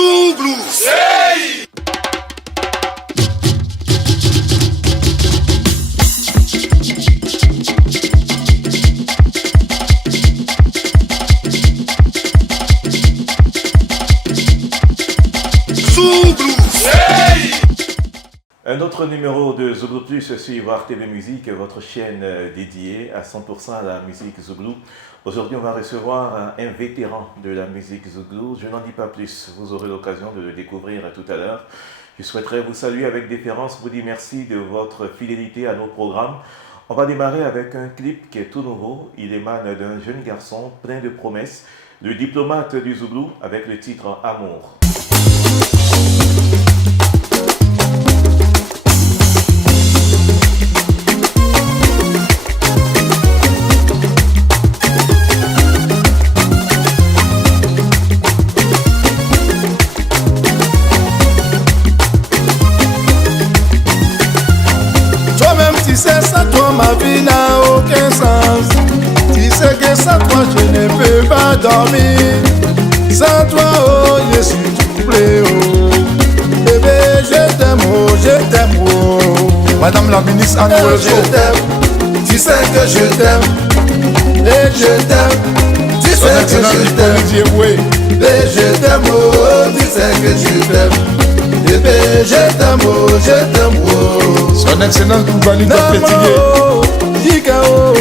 Zouglou. Hey! Zouglou. Hey! Un autre numéro de Zouglou Plus sur Voir TV Musique, votre chaîne dédiée à 100% à la musique Zouglou. Aujourd'hui, on va recevoir un vétéran de la musique Zouglou. Je n'en dis pas plus, vous aurez l'occasion de le découvrir tout à l'heure. Je souhaiterais vous saluer avec déférence, vous dire merci de votre fidélité à nos programmes. On va démarrer avec un clip qui est tout nouveau. Il émane d'un jeune garçon plein de promesses, le diplomate du Zouglou, avec le titre Amour. Tu sais ça toi ma vie n'a aucun sens. Tu sais que sans toi je ne peux pas dormir. Sans toi oh je suis troublé oh. Bébé je t'aime oh. Madame la ministre Anne je t'aime. Tu sais que je t'aime. Et je t'aime. Tu sais que je t'aime. Et je t'aime oh. Tu sais que je t'aime. Bébé je t'aime oh. Son excellence Boubali de Pétigué. Yikao,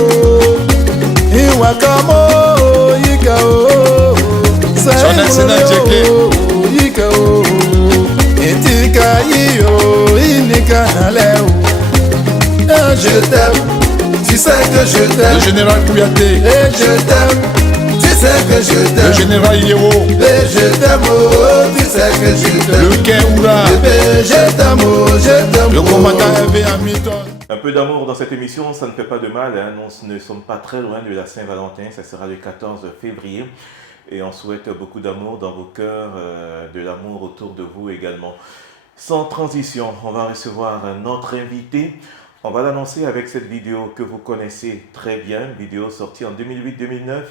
Iwakamo, Yikao, Son excellence Djeke. Yikao, Etika Iyo, Inika Naleo. Je t'aime, tu sais que je t'aime. Le général Kouyaté. Et je t'aime, tu sais que je t'aime. Le général Yéwo. Et je t'aime, oh, tu sais que je t'aime. Le Kéoura. Bébé, je t'aime, oh, je t'aime. Le commandant Hervé Hamilton. Un peu d'amour dans cette émission, ça ne fait pas de mal. Hein. Nous ne sommes pas très loin de la Saint-Valentin. Ça sera le 14 février. Et on souhaite beaucoup d'amour dans vos cœurs, de l'amour autour de vous également. Sans transition, on va recevoir notre invité. On va l'annoncer avec cette vidéo que vous connaissez très bien. Vidéo sortie en 2008-2009.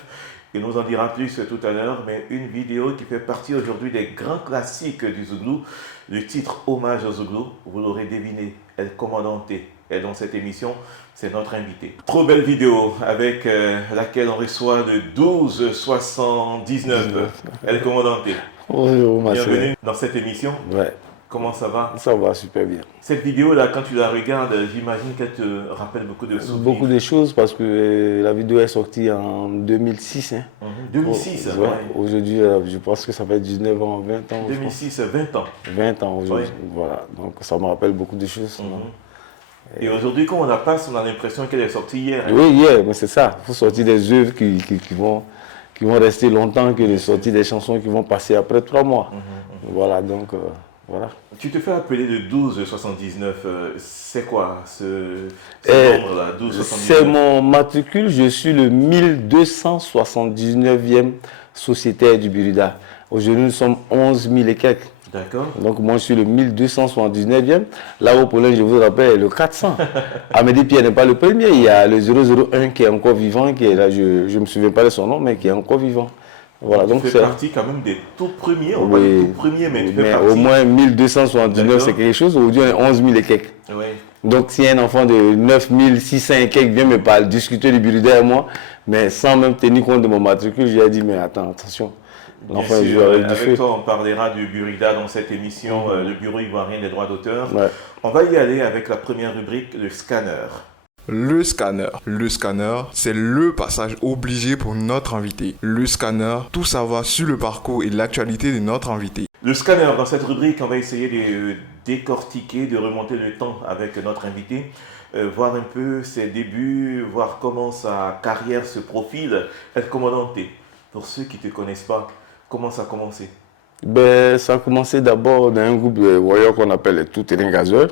Il nous en dira plus tout à l'heure. Mais une vidéo qui fait partie aujourd'hui des grands classiques du Zouglou. Le titre Hommage au Zouglou, vous l'aurez deviné, El Comandante. Et dans cette émission, c'est notre invité. Trop belle vidéo avec laquelle on reçoit le 1279. El Comandante. Bonjour, ma Bienvenue dans cette émission. Ouais. Comment ça va? Ça va super bien. Cette vidéo-là, quand tu la regardes, j'imagine qu'elle te rappelle beaucoup de souvenirs. Beaucoup de choses parce que la vidéo est sortie en 2006. Hein. 2006, ouais. Aujourd'hui, je pense que ça fait 19 ans, 20 ans. 2006, 20 ans. 20 ans aujourd'hui. Ouais. Voilà. Donc ça me rappelle beaucoup de choses. Et aujourd'hui, quand on la passe, on a l'impression qu'elle est sortie hier. Hein. Oui, hier, mais c'est ça. Il faut sortir des œuvres qui vont rester longtemps que de sortir des chansons qui vont passer après 3 mois. Voilà, donc voilà. Tu te fais appeler le 1279. C'est quoi ce nombre-là, 1279? C'est mon matricule. Je suis le 1279e sociétaire du Burida. Aujourd'hui, nous sommes 11 000 et quelques. D'accord. Donc moi je suis le 1279e. Là au Pologne, je vous rappelle, le 400. Amédée Pierre n'est pas le premier. Il y a le 001 qui est encore vivant, qui est là, je ne me souviens pas de son nom, mais qui est encore vivant. Voilà, donc tu fais partie quand même des tout premiers. On va oui, des tout premiers, mais tu fais mais partie. au moins 1279, c'est quelque chose. Aujourd'hui, on est 11 000 et quelques. Oui. Donc si un enfant de 9 600 et quelques vient me parler, discuter du Burida et moi, mais sans même tenir compte de mon matricule, je lui ai dit, mais attends, attention. Bien sûr, avec toi, on parlera du Burida dans cette émission, le Bureau ivoirien des droits d'auteur. Ouais. On va y aller avec la première rubrique, le scanner. Le scanner. Le scanner, c'est le passage obligé pour notre invité. Le scanner, tout savoir sur le parcours et l'actualité de notre invité. Le scanner, dans cette rubrique, on va essayer de décortiquer, de remonter le temps avec notre invité, voir un peu ses débuts, voir comment sa carrière se profile. El Comandante, pour ceux qui ne te connaissent pas, comment ça a commencé? Ben, ça a commencé d'abord dans un groupe de warriors qu'on appelle les tout-terrain gazeurs.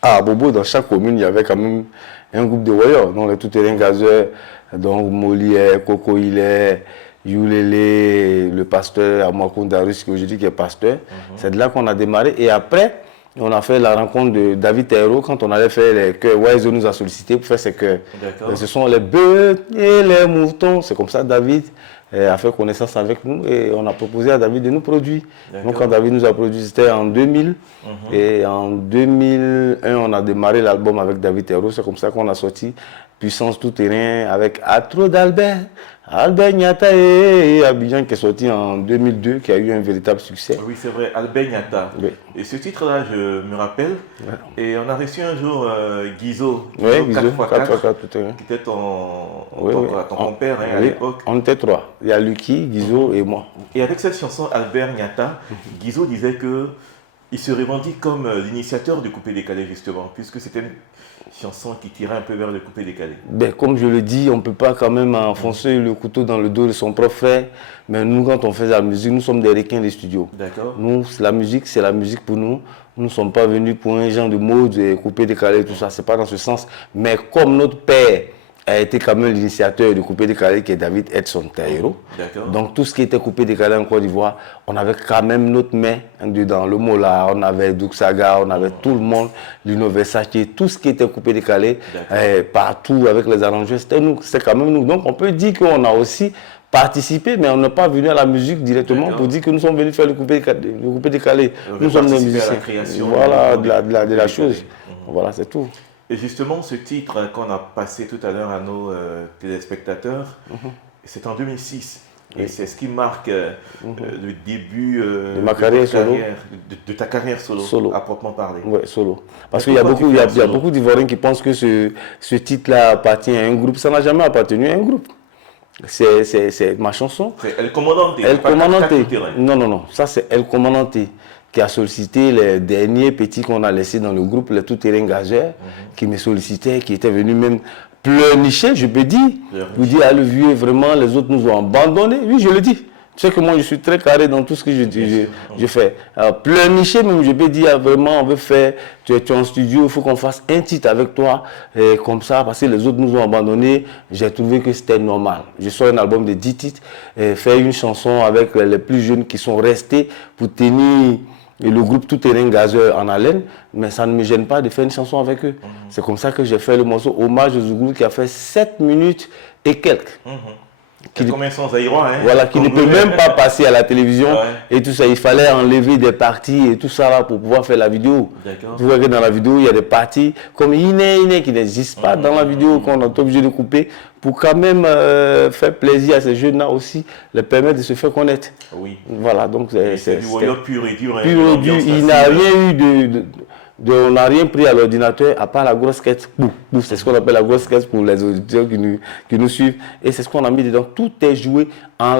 À Bobo, dans chaque commune, il y avait quand même un groupe de warriors. Donc les tout-terrain gazeurs, donc Molière, Coco Hilaire, Youlélé, le pasteur Amakon Darus, qui aujourd'hui qui est pasteur. C'est de là qu'on a démarré. Et après, on a fait la rencontre de David Thérault quand on allait faire les chœurs. Wise nous a sollicité pour faire ses chœurs. Ce sont les bœufs et les moutons. C'est comme ça, David. a fait connaissance avec nous et on a proposé à David de nous produire. Donc quand David nous a produit, c'était en 2000. Et en 2001, on a démarré l'album avec David Terreau. C'est comme ça qu'on a sorti Puissance Tout Terrain avec Atro d'Albert, Albert Nyata et Abidjan qui est sorti en 2002, qui a eu un véritable succès. Oui, c'est vrai, Albert Nyata. Oui. Et ce titre-là, je me rappelle. Et on a reçu un jour Guizo, Oui, Guizo, 4x4 Tout Terrain. qui était ton Oui. compère à Oui, l'époque. on était trois. Il y a Lucky, Guizo et moi. Et avec cette chanson Albert Nyata, Guizo disait que il se revendique comme l'initiateur du coupé-décalé justement, puisque c'était une chanson qui tirait un peu vers le coupé-décalé. Ben, comme je le dis, on ne peut pas quand même enfoncer le couteau dans le dos de son propre frère. Mais nous, quand on fait la musique, nous sommes des requins des studios. D'accord. Nous, la musique, c'est la musique pour nous. Nous ne sommes pas venus pour un genre de mode, coupé-décalé, tout ça. Ce n'est pas dans ce sens. Mais comme notre père a été quand même l'initiateur du coupé-décalé, qui est David Edson Taïro. Donc tout ce qui était coupé-décalé en Côte d'Ivoire, on avait quand même notre main dedans. Le Mola, on avait Duxaga, on avait tout le monde, Lino Versace, tout ce qui était coupé-décalé, partout avec les arrangeurs, c'était nous, c'était quand même nous. Donc on peut dire qu'on a aussi participé, mais on n'est pas venu à la musique directement pour dire que nous sommes venus faire le coupé-décalé. Nous sommes des musiciens. Voilà, de la chose. Voilà, c'est tout. Et justement, ce titre qu'on a passé tout à l'heure à nos téléspectateurs, c'est en 2006. Et c'est ce qui marque le début de ma carrière solo. De ta carrière solo, à proprement parler. Oui, solo. Parce qu'il y a beaucoup d'Ivoiriens qui pensent que ce titre-là appartient à un groupe. Ça n'a jamais appartenu à un groupe. C'est ma chanson. C'est El Comandante. El Comandante. Non. Ça, c'est El Comandante qui a sollicité les derniers petits qu'on a laissés dans le groupe, les tout-terrain gazeurs, qui me sollicitaient, qui étaient venus même pleurnicher, je peux dire. Vous dire, ah, le vieux, vraiment, les autres nous ont abandonnés. Oui, je le dis. Tu sais que moi, je suis très carré dans tout ce que je fais. Pleurnicher, même, je peux dire, vraiment, on veut faire, tu es en studio, il faut qu'on fasse un titre avec toi, comme ça, parce que les autres nous ont abandonnés. J'ai trouvé que c'était normal. Je sors un album de 10 titres, faire une chanson avec les plus jeunes qui sont restés pour tenir le groupe Tout Terrain Gazeur en haleine, mais ça ne me gêne pas de faire une chanson avec eux. C'est comme ça que j'ai fait le morceau Hommage aux Zouglou qui a fait 7 minutes et quelques. Combien sont zaïrois, hein? Voilà, qui ne peut même pas passer à la télévision et tout ça. Il fallait enlever des parties et tout ça là pour pouvoir faire la vidéo. Vous voyez que dans la vidéo, il y a des parties comme Iné qui n'existent pas dans la vidéo, qu'on est obligé de couper pour quand même faire plaisir à ces jeunes-là aussi, les permettre de se faire connaître. Oui. Voilà, donc c'est du voyage pur et dur. Pur et dur. Il n'a rien eu on n'a rien pris à l'ordinateur à part la grosse caisse. C'est ce qu'on appelle la grosse caisse pour les auditeurs qui nous suivent. Et c'est ce qu'on a mis dedans. Tout est joué en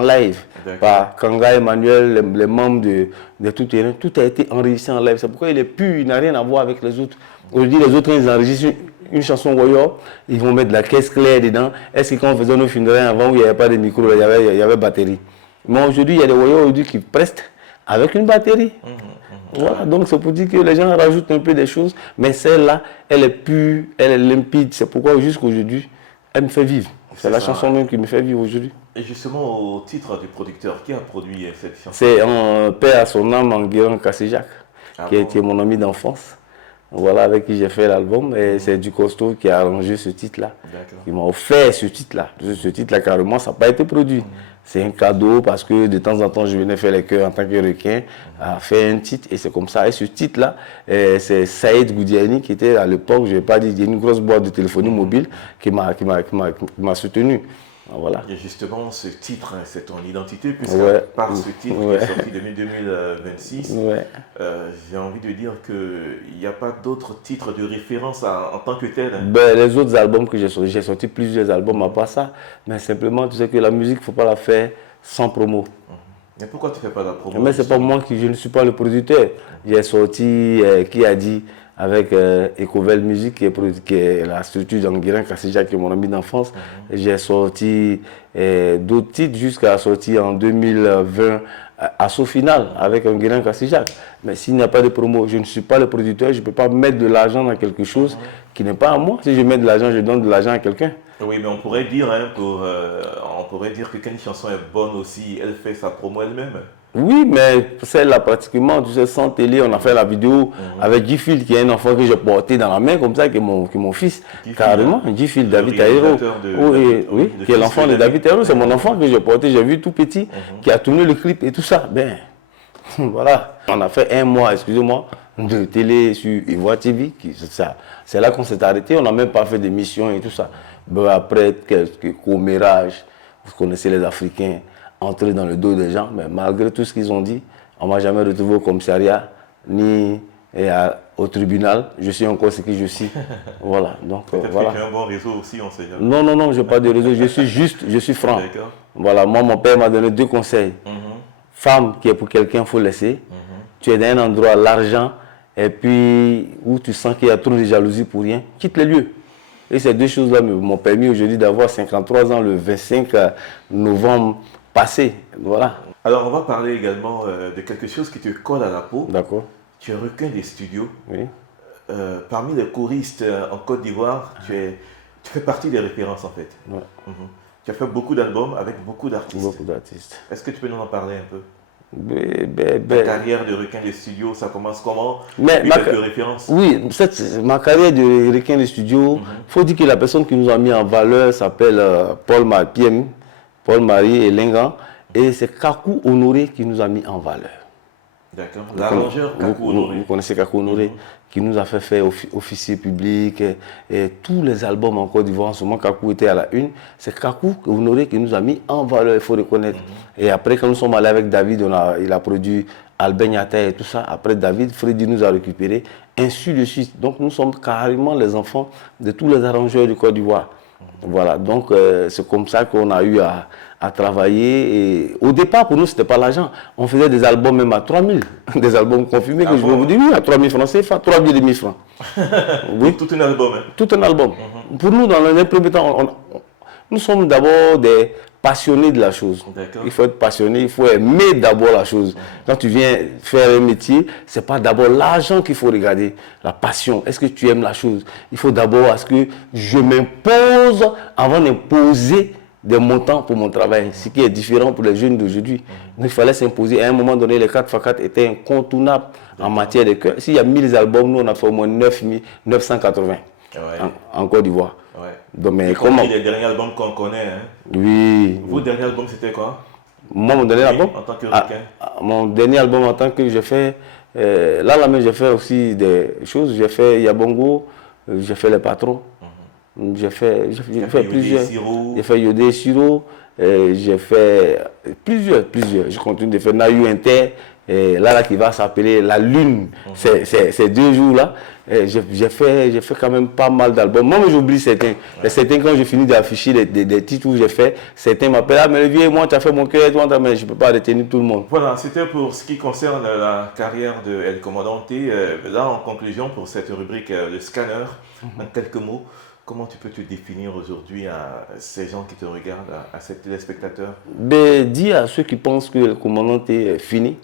live par Kanga Emmanuel, les membres de Tout Terrain. Tout a été enregistré en live. C'est pourquoi il est pur, il n'a rien à voir avec les autres. Aujourd'hui, les autres, ils enregistrent une chanson Woyo, ils vont mettre de la caisse claire dedans. Est-ce que quand on faisait nos funérailles avant où il n'y avait pas de micro, il y avait batterie. Mais aujourd'hui, il y a des Woyo qui prestent avec une batterie. Voilà, donc c'est pour dire que les gens rajoutent un peu des choses, mais celle-là, elle est pure, elle est limpide. C'est pourquoi jusqu'aujourd'hui, elle me fait vivre. C'est la chanson même qui me fait vivre aujourd'hui. Et justement, au titre du producteur, qui a produit cette chanson? C'est un père à son âme, Enguerrand Kassé-Jacques, qui a été mon ami d'enfance. Voilà, avec qui j'ai fait l'album. Et c'est du costaud qui a arrangé ce titre-là. Il m'a offert ce titre-là. Ce titre-là, carrément, ça n'a pas été produit. C'est un cadeau parce que de temps en temps, je venais faire les chœurs en tant que requin, à faire un titre. Et c'est comme ça. Et ce titre-là, c'est Saïd Goudiani qui était à l'époque, je ne vais pas dire, il y a une grosse boîte de téléphonie mobile qui m'a soutenu. Voilà. Et justement, ce titre, c'est ton identité, puisque par ce titre qui est sorti depuis 2026, j'ai envie de dire qu'il n'y a pas d'autres titres de référence en tant que tel. Ben, les autres albums que j'ai sorti plusieurs albums à part ça, mais simplement, tu sais que la musique, il ne faut pas la faire sans promo. Mais pourquoi tu ne fais pas la promo? Mais c'est pas moi je ne suis pas le producteur. J'ai sorti, qui a dit, avec Ecovel Music, qui est la structure d'Enguerrand Kassé-Jacques, qui est mon ami d'enfance. J'ai sorti d'autres titres jusqu'à sortir en 2020 à Sofinal avec Enguerrand Kassé-Jacques. Mais s'il n'y a pas de promo, je ne suis pas le producteur, je ne peux pas mettre de l'argent dans quelque chose qui n'est pas à moi. Si je mets de l'argent, je donne de l'argent à quelqu'un. Oui, mais on pourrait dire, on pourrait dire que quand une chanson est bonne aussi, elle fait sa promo elle-même. Oui, mais celle-là, pratiquement, tu sais, sans télé, on a fait la vidéo avec Gifil, qui est un enfant que j'ai porté dans la main, comme ça, qui est mon fils. Gifil, carrément, hein, Gifil, le David Taïro. réalisateur de David- Oui, le qui est fils l'enfant de de David David. Taïro. C'est mon enfant que j'ai porté, j'ai vu tout petit, qui a tourné le clip et tout ça. Ben, voilà. On a fait un mois, excusez-moi, de télé sur Ivoire TV. C'est là qu'on s'est arrêté. On n'a même pas fait d'émission et tout ça. Ben, après quelques commérages, vous connaissez les Africains, entrer dans le dos des gens. Mais malgré tout ce qu'ils ont dit, on ne m'a jamais retrouvé au commissariat, ni au tribunal. Je suis encore ce que je suis. Voilà. Donc, Peut-être voilà. que tu as un bon réseau aussi, on sait jamais. Non, non, non, je n'ai pas de réseau. Je suis juste, je suis franc. D'accord. Voilà, moi, mon père m'a donné 2 conseils. Femme qui est pour quelqu'un, il faut laisser. Tu es dans un endroit, l'argent, et puis où tu sens qu'il y a trop de jalousie pour rien, quitte les lieux. Et ces 2 choses-là m'ont permis aujourd'hui d'avoir 53 ans le 25 novembre passé. Voilà. Alors, on va parler également de quelque chose qui te colle à la peau. D'accord. Tu es requin des studios. Oui. Parmi les choristes en Côte d'Ivoire, tu fais partie des références en fait. Ouais. Tu as fait beaucoup d'albums avec beaucoup d'artistes. Beaucoup d'artistes. Est-ce que tu peux nous en parler un peu? Ben, Ta carrière de requin des studios, ça commence comment? Mais Et puis quelques références. Oui, ma carrière de requin de studio, il faut dire que la personne qui nous a mis en valeur s'appelle Paul-Marie et Lingan. Et c'est Kakou Honoré qui nous a mis en valeur. D'accord. L'arrangeur Kakou Honoré. Vous connaissez Kakou Honoré, qui nous a fait faire officier public et tous les albums en Côte d'Ivoire. En ce moment, Kakou était à la une. C'est Kakou Honoré qui nous a mis en valeur, il faut reconnaître. Et après, quand nous sommes allés avec David, il a produit Albin Yata et tout ça. Après David, Freddy nous a récupéré, ainsi de suite. Donc nous sommes carrément les enfants de tous les arrangeurs du Côte d'Ivoire. Voilà, donc c'est comme ça qu'on a eu à travailler. Et au départ, pour nous, ce n'était pas l'argent. On faisait des albums même à 3 000, des albums confirmés, que je vais vous dire, oui, à 3 000 francs CFA, 3 500 francs. Oui. Tout un album. Hein. Tout un album. Pour nous, dans le premier temps, nous sommes d'abord des passionnés de la chose. Il faut être passionné, il faut aimer d'abord la chose. Quand tu viens faire un métier, ce n'est pas d'abord l'argent qu'il faut regarder, la passion. Est-ce que tu aimes la chose? Il faut d'abord, est-ce que je m'impose avant d'imposer des montants pour mon travail, ce qui est différent pour les jeunes d'aujourd'hui. Donc il fallait s'imposer. À un moment donné, les 4x4 étaient incontournables en matière de cœur. S'il y a 1000 albums, nous on a fait au moins 980 en Côte d'Ivoire. Ouais. Donc, mais comment les derniers albums qu'on connaît. Hein. Oui. Vos derniers albums, c'était quoi? Moi, mon dernier album en tant que requin. Mon dernier album en tant que j'ai fait, là, j'ai fait aussi des choses. J'ai fait Yabongo, j'ai fait Les Patrons. J'ai fait plusieurs. J'ai fait Yodé et Siro. J'ai fait plusieurs. Je continue de faire Nayu Inter. Là qui va s'appeler La Lune. Ces 2 jours-là. J'ai fait quand même pas mal d'albums. Moi, j'oublie certains. Certains, quand j'ai fini d'afficher des titres où j'ai fait, certains m'appellent. Ah, mais le vieux, moi, tu as fait mon cœur, toi, mais je ne peux pas retenir tout le monde. Voilà, c'était pour ce qui concerne la carrière de El Comandante. Là, en conclusion, pour cette rubrique, le scanner, en quelques mots, comment tu peux te définir aujourd'hui à ces gens qui te regardent, à ces téléspectateurs? Dis à ceux qui pensent que El Comandante est fini,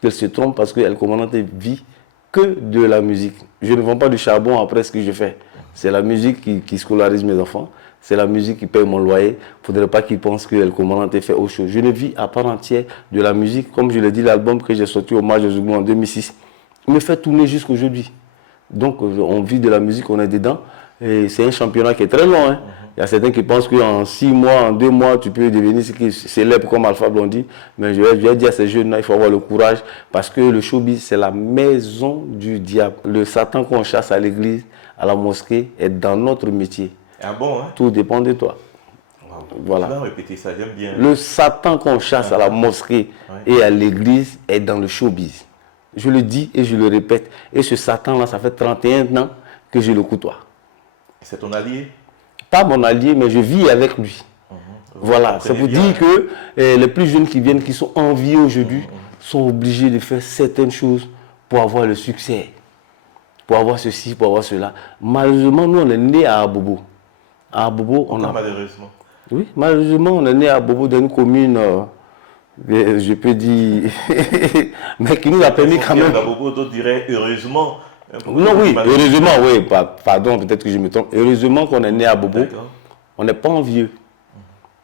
qu'ils se trompent parce que El Comandante vit que de la musique. Je ne vends pas du charbon après ce que je fais. C'est la musique qui scolarise mes enfants. C'est la musique qui paye mon loyer. Il ne faudrait pas qu'ils pensent que El Comandante fait autre chose. Je ne vis à part entière de la musique. Comme je l'ai dit, l'album que j'ai sorti au Hommage aux Zougou en 2006 me fait tourner jusqu'à aujourd'hui. Donc on vit de la musique, on est dedans. Et c'est un championnat qui est très long. Hein. Il y a certains qui pensent qu'en 6 mois, en 2 mois, tu peux devenir ce qui est célèbre comme Alpha Blondy. Mais je vais dire à ces jeunes-là, il faut avoir le courage parce que le showbiz, c'est la maison du diable. Le Satan qu'on chasse à l'église, à la mosquée, est dans notre métier. Ah bon, hein? Tout dépend de toi. Wow. Voilà. Tu vas répéter ça, j'aime bien. Le Satan qu'on chasse à la mosquée et à l'église est dans le showbiz. Je le dis et je le répète. Et ce Satan-là, ça fait 31 ans que je le côtoie. C'est ton allié? Pas mon allié, mais je vis avec lui. Voilà, c'est pour dire que les plus jeunes qui viennent, qui sont enviés aujourd'hui, sont obligés de faire certaines choses pour avoir le succès. Pour avoir ceci, pour avoir cela. Malheureusement, nous, on est nés à Abobo. À Abobo, on a... Malheureusement. Oui, malheureusement, on est né à Abobo dans une commune, je peux dire, mais qui nous a permis quand même... Abobo, d'autres diraient heureusement. Non, oui, heureusement, oui, pardon, peut-être que je me trompe. Heureusement qu'on est né à Bobo, on n'est pas envieux.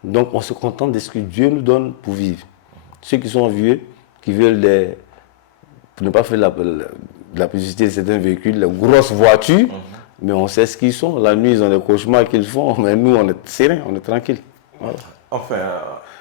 Donc, on se contente de ce que Dieu nous donne pour vivre. Ceux qui sont envieux, qui veulent pour ne pas faire la publicité de certains véhicules, les grosses voitures, mais on sait ce qu'ils sont. La nuit, ils ont des cauchemars qu'ils font, mais nous, on est serein, on est tranquille. Voilà. Enfin,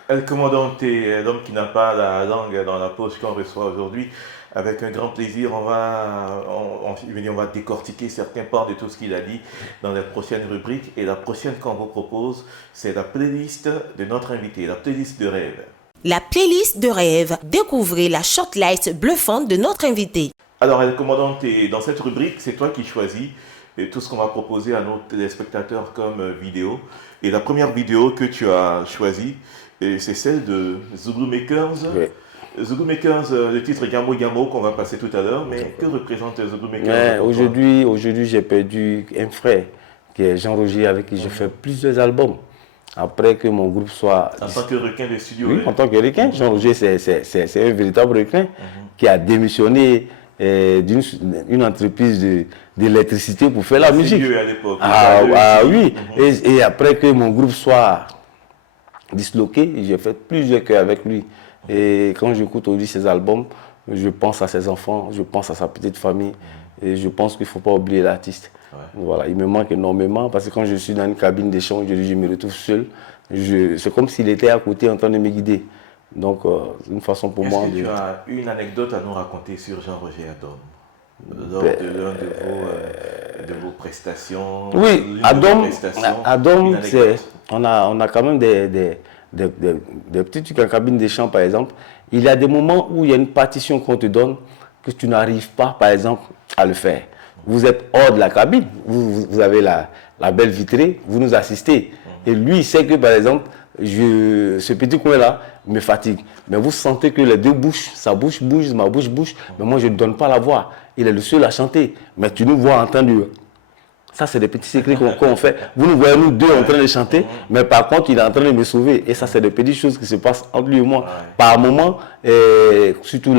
El Commandante, l'homme qui n'a pas la langue dans la poche qu'on reçoit aujourd'hui, avec un grand plaisir, on va décortiquer certains pans de tout ce qu'il a dit dans les prochaines rubriques. Et la prochaine qu'on vous propose, c'est la playlist de notre invité, la playlist de rêve. La playlist de rêve. Découvrez la shortlist bluffante de notre invité. Alors, El Commandante, dans cette rubrique, c'est toi qui choisis tout ce qu'on va proposer à nos téléspectateurs comme vidéo. Et la première vidéo que tu as choisie, c'est celle de Zulu Makers. Oui. Zulu Makers, le titre Gamo Gamo qu'on va passer tout à l'heure, mais que représente Zulu Makers? Aujourd'hui, j'ai perdu un frère qui est Jean-Roger, avec qui j'ai fait plusieurs albums. Après que mon groupe soit... En tant que requin de studio. Oui, en tant que requin. Jean-Roger, c'est un véritable requin qui a démissionné d'une entreprise d'électricité pour faire la musique. À l'époque. Oui. Et après que mon groupe soit disloqué, j'ai fait plusieurs chœurs avec lui. Et quand j'écoute aujourd'hui ses albums, je pense à ses enfants, je pense à sa petite famille. Et je pense qu'il ne faut pas oublier l'artiste. Ouais. Voilà, il me manque énormément parce que quand je suis dans une cabine d'échange, je me retrouve seul. C'est comme s'il était à côté en train de me guider. Donc, c'est une façon pour moi de... Est-ce que tu as une anecdote à nous raconter sur Jean-Roger Adom lors de l'un de vos prestations? Oui, Adom, on a quand même des petits trucs en cabine d'échange, par exemple. Il y a des moments où il y a une partition qu'on te donne que tu n'arrives pas, par exemple, à le faire. Vous êtes hors de la cabine, vous avez la belle vitrée, vous nous assistez. Et lui, il sait que, par exemple, ce petit coin-là me fatigue. Mais vous sentez que les deux bouches, sa bouche bouge, ma bouche bouge, mais moi, je ne donne pas la voix. Il est le seul à chanter. Mais tu nous vois en train de... Ça, c'est des petits secrets qu'on fait. Vous nous voyez, nous deux, en train de chanter, mais par contre, il est en train de me sauver. Et ça, c'est des petites choses qui se passent entre lui et moi. Par moment, surtout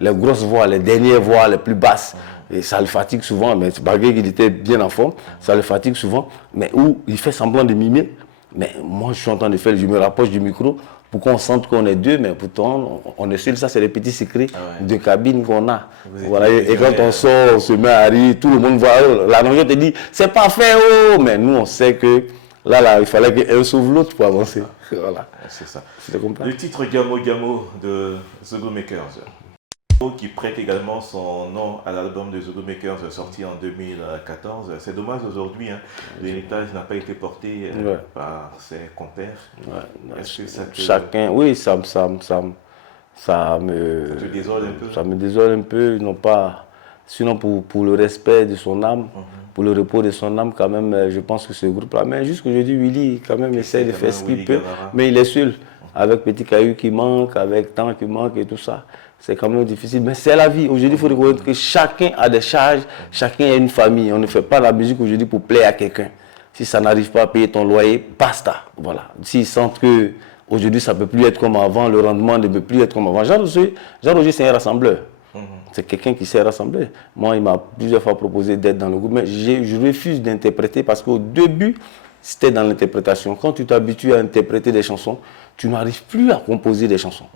les grosses voix, les dernières voix, les plus basses. Et ça le fatigue souvent, mais malgré qu'il était bien en forme, ça le fatigue souvent. Mais où il fait semblant de mimer. Mais moi, je suis en train de faire, je me rapproche du micro pour qu'on sente qu'on est deux, mais pourtant, on est seul. Ça, c'est les petits secrets de cabine qu'on a. Voilà. Et quand on sort, on se met à rire, tout le monde voit, l'annonceur te dit, c'est parfait, oh! Mais nous, on sait que là, il fallait qu'un sauve l'autre pour avancer. Voilà. C'est ça. Le titre Gamo Gamo de Zulu Makers, qui prête également son nom à l'album de Zulu Makers sorti en 2014. C'est dommage aujourd'hui, hein, l'héritage n'a pas été porté par ses compères. Est-ce que ça te... Chacun, oui, ça me désole un peu? Ça me désole un peu, non pas. Sinon, pour le respect de son âme, pour le repos de son âme, quand même, je pense que ce groupe-là, mais juste que je dis, Willy, quand même, essaie de faire ce qu'il peut, mais il est seul, avec Petit Caillou qui manque, avec Temps qui manque et tout ça. C'est quand même difficile, mais c'est la vie. Aujourd'hui, il faut reconnaître que chacun a des charges, chacun a une famille. On ne fait pas la musique aujourd'hui pour plaire à quelqu'un. Si ça n'arrive pas à payer ton loyer, basta. Voilà. S'ils sentent que aujourd'hui ça ne peut plus être comme avant, le rendement ne peut plus être comme avant. Jean-Roger, c'est un rassembleur. C'est quelqu'un qui sait rassembler. Moi, il m'a plusieurs fois proposé d'être dans le groupe, mais je refuse d'interpréter parce qu'au début, c'était dans l'interprétation. Quand tu t'habitues à interpréter des chansons, tu n'arrives plus à composer des chansons.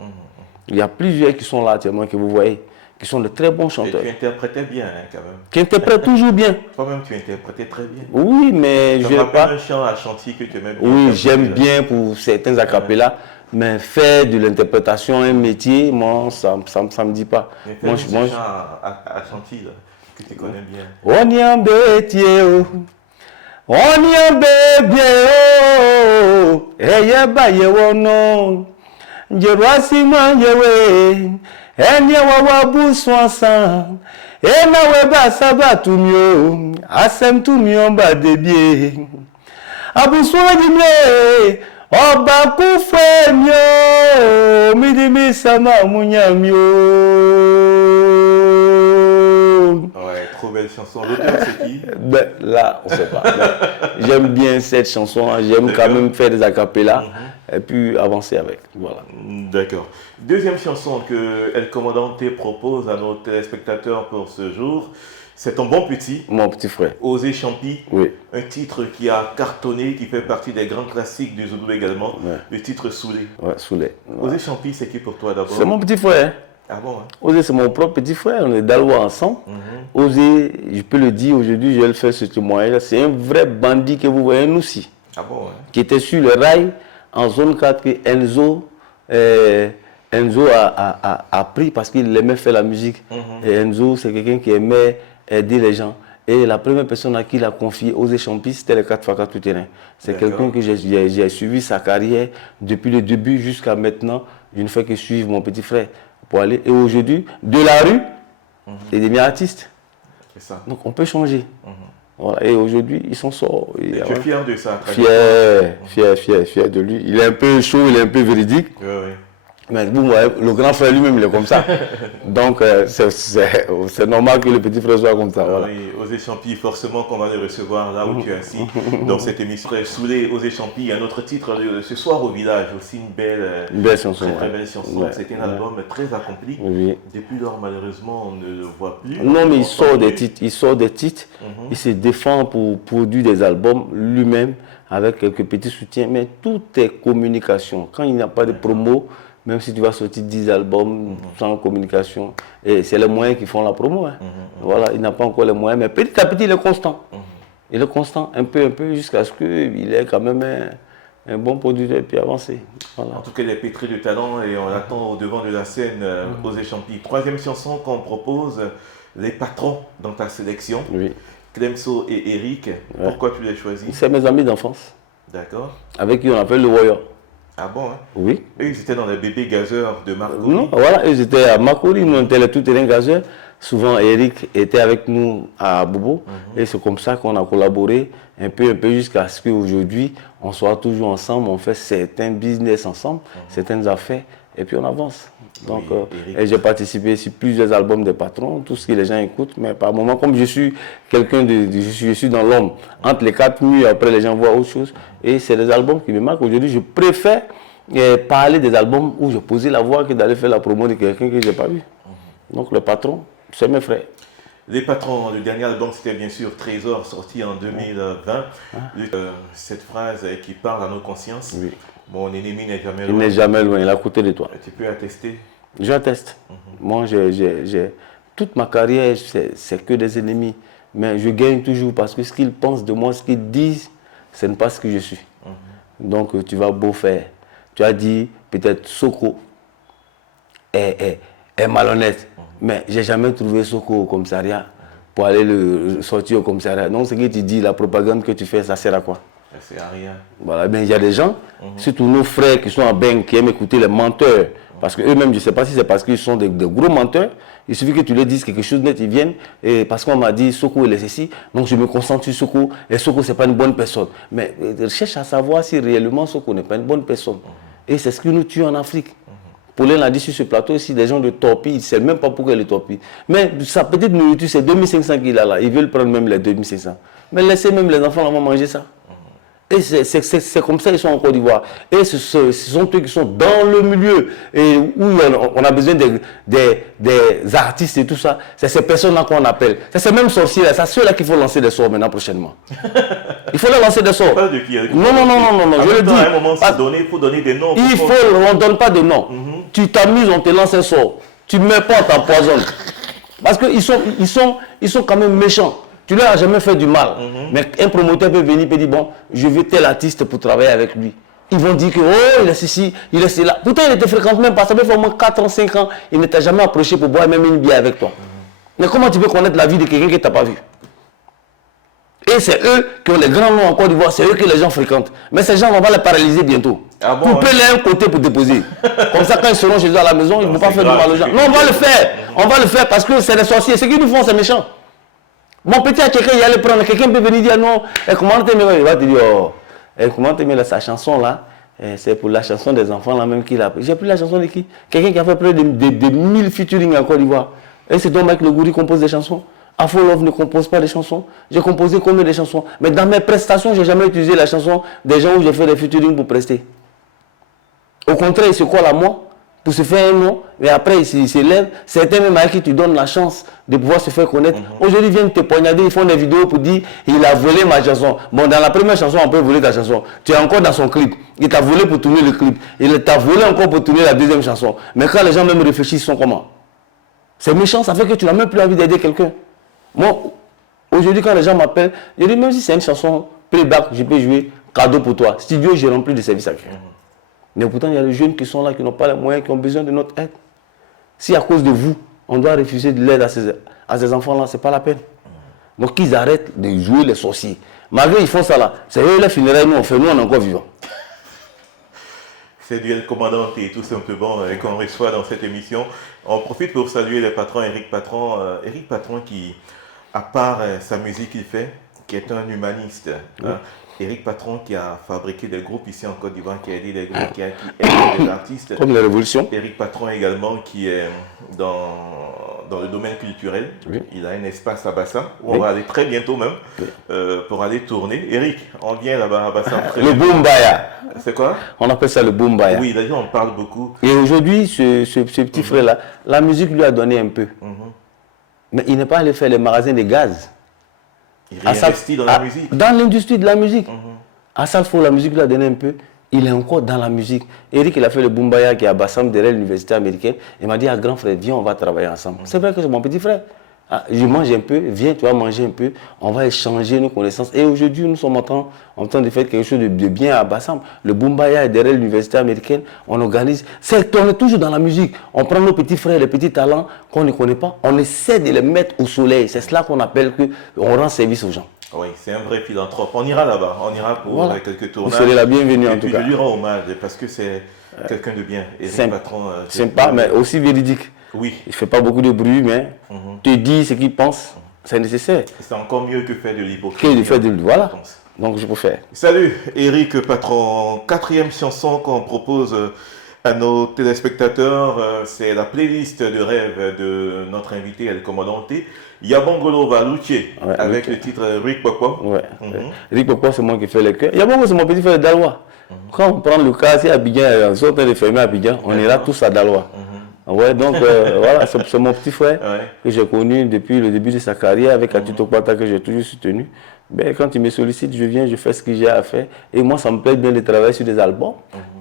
Il y a plusieurs qui sont là actuellement, que vous voyez, qui sont de très bons chanteurs. Et tu interprétais bien, hein, quand même. Qui interprètent toujours bien. Toi-même, tu interprétais très bien. Oui, mais je n'ai pas... un chant à chantier que tu aimais bien. Oui, j'aime bien pour certains acapellas, mais faire de l'interprétation un métier, moi, ça me dit pas. Mais fais un chant à chantier, là, que tu connais bien. On y a un métier, on y a un bébé, et y a baye non. Jeroasi manjewe, enye wawabu swansan, ena weba saba tumio, asem tumio ba debie. Abu swanjime, oba kufwe mio, midimi sama munyamio. Ouais, trop belle chanson. L'auteur, c'est qui? Ben, là, on ne sait pas. J'aime bien cette chanson, j'aime quand même faire des acapellas et puis avancer avec. Voilà. D'accord. Deuxième chanson que El Commandante propose à nos téléspectateurs pour ce jour, c'est ton bon petit. Mon petit frère. Osé Champi. Oui. Un titre qui a cartonné, qui fait partie des grands classiques du Zoulou également. Ouais. Le titre Soulé. Ouais, Soulé. Osé Champi, c'est qui pour toi d'abord? C'est mon petit frère. Ah bon, hein? Osé, c'est mon propre petit frère, on est d'Alois ensemble. Osé, je peux le dire aujourd'hui, je vais le faire ce témoignage. C'est un vrai bandit que vous voyez, nous aussi, Ah bon, hein? qui était sur le rail en zone 4 que Enzo a pris parce qu'il aimait faire la musique. Et Enzo, c'est quelqu'un qui aimait aider les gens. Et la première personne à qui il a confié Osé Champi, c'était le 4x4 tout terrain. C'est quelqu'un que j'ai suivi sa carrière depuis le début jusqu'à maintenant. Je ne fais que suivre mon petit frère pour aller. Et aujourd'hui, de la rue, il est devenu artiste. C'est ça. Donc on peut changer. Voilà. Et aujourd'hui, ils s'en sortent. Et tu es fier de ça? Fier de lui. Il est un peu chaud, il est un peu véridique. Oui, oui. Mais vous voyez, le grand frère lui-même, il est comme ça. Donc, c'est normal que le petit frère soit comme ça. Voilà. Oui, Osé Champi, forcément qu'on va le recevoir là où tu es assis, dans cette émission. Soulé Osé Champi, un autre titre de ce soir au village, aussi une belle chanson. Très belle chanson. Ouais. C'était un album très accompli. Oui. Depuis lors, malheureusement, on ne le voit plus. Non, mais il sort des titres. Il sort des titres. Il se défend pour produire des albums lui-même avec quelques petits soutiens. Mais tout est communication. Quand il n'y a pas de promo, même si tu vas sortir 10 albums sans communication, et c'est les moyens qui font la promo. Hein. Voilà, il n'a pas encore les moyens, mais petit à petit, il est constant. Il est constant, un peu, jusqu'à ce qu'il ait quand même un bon producteur et puis avancer. Voilà. En tout cas, il est pétri de talent et on l'attend au devant de la scène, Osé Champi. Troisième chanson qu'on propose, Les Patrons dans ta sélection. Oui. Clemso et Eric. Pourquoi tu les choisis? C'est mes amis d'enfance. D'accord. Avec qui on appelle le Warrior. Ah bon, hein? Oui. Eux, ils étaient dans les bébés gazeurs de Marcory. Non, voilà, ils étaient à Makori, nous on était les tout-terrain gazeurs. Souvent, Eric était avec nous à Bobo. Et c'est comme ça qu'on a collaboré un peu jusqu'à ce qu'aujourd'hui, on soit toujours ensemble, on fait certains business ensemble, certaines affaires, et puis on avance. Donc, et j'ai participé sur plusieurs albums des patrons, tout ce que les gens écoutent, mais par moment, comme je suis quelqu'un je suis dans l'ombre, entre les quatre murs, après les gens voient autre chose, et c'est des albums qui me marquent. Aujourd'hui, je préfère parler des albums où je posais la voix que d'aller faire la promo de quelqu'un que je n'ai pas vu. Donc, le patron, c'est mes frères. Les Patrons, le dernier album, c'était bien sûr Trésor, sorti en 2020. Cette phrase qui parle à nos consciences. Oui. Mon ennemi n'est jamais loin. Il n'est jamais loin, il est à côté de toi. Tu peux attester? J'atteste. Moi, toute ma carrière, c'est que des ennemis. Mais je gagne toujours parce que ce qu'ils pensent de moi, ce qu'ils disent, ce n'est pas ce que je suis. Donc, tu vas beau faire. Tu as dit, peut-être, Soko est malhonnête. Mais je n'ai jamais trouvé Soko au commissariat pour aller le sortir au commissariat. Donc, ce que tu dis, la propagande que tu fais, ça sert à quoi? Ça sert à rien. Voilà, mais il y a des gens, surtout nos frères qui sont en bain, qui aiment écouter les menteurs. Parce qu'eux-mêmes, je ne sais pas si c'est parce qu'ils sont des gros menteurs. Il suffit que tu leur dises quelque chose net, ils viennent. Et parce qu'on m'a dit Soko, il est ceci. Donc je me concentre sur Soko. Et Soko, ce n'est pas une bonne personne. Mais cherche à savoir si réellement Soko n'est pas une bonne personne. Et c'est ce qui nous tue en Afrique. Pauline l'a dit sur ce plateau, si des gens de torpillent, ils ne savent même pas pourquoi ils le torpillent. Mais sa petite nourriture, c'est 2500 qu'il a là. Ils veulent prendre même les 2500. Mais laissez même les enfants là manger ça. Et c'est comme ça qu'ils sont en Côte d'Ivoire. Et ce sont eux qui sont dans le milieu et où on a besoin des artistes et tout ça. C'est ces personnes-là qu'on appelle. C'est ces mêmes sorciers-là. C'est ceux-là qu'il faut lancer des sorts maintenant prochainement. Il faut leur lancer des sorts. Pas de qui, non, je le dis. À un moment, il faut donner des noms. On ne donne pas de noms. Tu t'amuses, on te lance un sort. Tu ne mets pas, on t'empoisonne. Parce qu'ils sont quand même méchants. Tu leur as jamais fait du mal. Mais un promoteur peut venir et dire, bon, je veux tel artiste pour travailler avec lui. Ils vont dire que, oh, il est ceci, il est cela. Pourtant, il ne te fréquente même pas. Ça fait au moins 4 ans, 5 ans. Il ne t'a jamais approché pour boire même une bière avec toi. Mais comment tu peux connaître la vie de quelqu'un que tu n'as pas vu? Et c'est eux qui ont les grands noms en Côte d'Ivoire. C'est eux que les gens fréquentent. Mais ces gens, on va les paralyser bientôt. Ah bon, couper-les un côté pour déposer. Comme ça, quand ils seront chez eux à la maison, ils ne vont pas faire du mal aux gens. Non, on va le faire. On va le faire parce que c'est des sorciers. Ce qu'ils nous font, c'est méchant. Mon petit à quelqu'un, il allait prendre. Quelqu'un peut venir dire non. Comment t'aimes? Il va te dire, oh, comment t'aimes sa chanson là? C'est pour la chanson des enfants là même qu'il a pris. J'ai pris la chanson de qui? Quelqu'un qui a fait près de 1000 featuring en Côte d'Ivoire. Et c'est donc que le Gouri compose des chansons. Afro Love ne compose pas des chansons. J'ai composé combien de chansons? Mais dans mes prestations, je n'ai jamais utilisé la chanson des gens où j'ai fait des featuring pour prester. Au contraire, ils se collent à moi pour se faire un nom, mais après ils s'élèvent. Certains même à qui tu donnes la chance de pouvoir se faire connaître. Aujourd'hui, ils viennent te poignarder, ils font des vidéos pour dire il a volé ma chanson. Bon, dans la première chanson, on peut voler ta chanson. Tu es encore dans son clip. Il t'a volé pour tourner le clip. Il t'a volé encore pour tourner la deuxième chanson. Mais quand les gens même réfléchissent, ils sont comment? C'est méchant, ça fait que tu n'as même plus envie d'aider quelqu'un. Moi, aujourd'hui, quand les gens m'appellent, je dis même si c'est une chanson playback, je peux jouer cadeau pour toi. Studio, j'ai rempli de services à quelqu'un. Mais pourtant, il y a des jeunes qui sont là, qui n'ont pas les moyens, qui ont besoin de notre aide. Si à cause de vous, on doit refuser de l'aide à ces enfants-là, ce n'est pas la peine. Donc qu'ils arrêtent de jouer les sorciers. Malgré ils font ça là, c'est eux les funérailles, nous on fait, nous on est encore vivants. C'est du commandant et tout simplement qu'on reçoit dans cette émission. On profite pour saluer le patron Éric Patron. Éric Patron qui, à part sa musique qu'il fait, qui est un humaniste. Hein. Éric Patron qui a fabriqué des groupes ici en Côte d'Ivoire, qui a aidé des groupes, qui aide des artistes. Comme la Révolution. Éric Patron également qui est dans le domaine culturel. Oui. Il a un espace à Bassam où on va aller très bientôt même pour aller tourner. Éric, on vient là-bas à Bassam. Le Boumbaya. C'est quoi? On appelle ça le Boumbaya. Oui, d'ailleurs on parle beaucoup. Et aujourd'hui, ce petit frère-là, la musique lui a donné un peu. Mais il n'est pas allé faire les magasins de gaz. Il réinvestit dans la musique. Dans l'industrie de la musique. À Salford, la musique lui a donné un peu. Il est encore dans la musique. Eric, il a fait le Boumbaya qui est à Bassam, derrière l'université américaine. Il m'a dit, ah, grand frère, viens, on va travailler ensemble. C'est vrai que c'est mon petit frère. Ah, je mange un peu, viens, tu vas manger un peu. On va échanger nos connaissances. Et aujourd'hui, nous sommes en train de faire quelque chose de bien à Bassam. Le Boumbaya est derrière l'université américaine. On organise. On est toujours dans la musique. On prend nos petits frères, les petits talents qu'on ne connaît pas. On essaie de les mettre au soleil. C'est cela qu'on appelle qu'on rend service aux gens. Oui, c'est un vrai philanthrope. On ira là-bas, on ira pour quelques tournages. Vous serez la bienvenue en tout cas. Je lui rends hommage parce que c'est quelqu'un de bien. Éric Patron. Sympa, mais aussi véridique. Oui. Il ne fait pas beaucoup de bruit, mais te dit ce qu'il pense, c'est nécessaire. C'est encore mieux que faire de l'hypocrisie. Que de faire de voilà. Donc je préfère. Salut, Éric Patron. 4e chanson qu'on propose à nos téléspectateurs, c'est la playlist de rêve de notre invité, El Commandante. Yabongolo Valouché, avec le titre Rick Pokwa. Rick Pokwa, c'est moi qui fais le cœur. Yabongo, c'est mon petit frère d'Alois. Quand on prend le cas, si Abidjan, on sort de fermer Abidjan, on ira tous à Dalois. Ouais, donc voilà, c'est mon petit frère que j'ai connu depuis le début de sa carrière avec Atito Kwata que j'ai toujours soutenu. Ben, quand il me sollicite, je viens, je fais ce que j'ai à faire. Et moi, ça me plaît bien de travailler sur des albums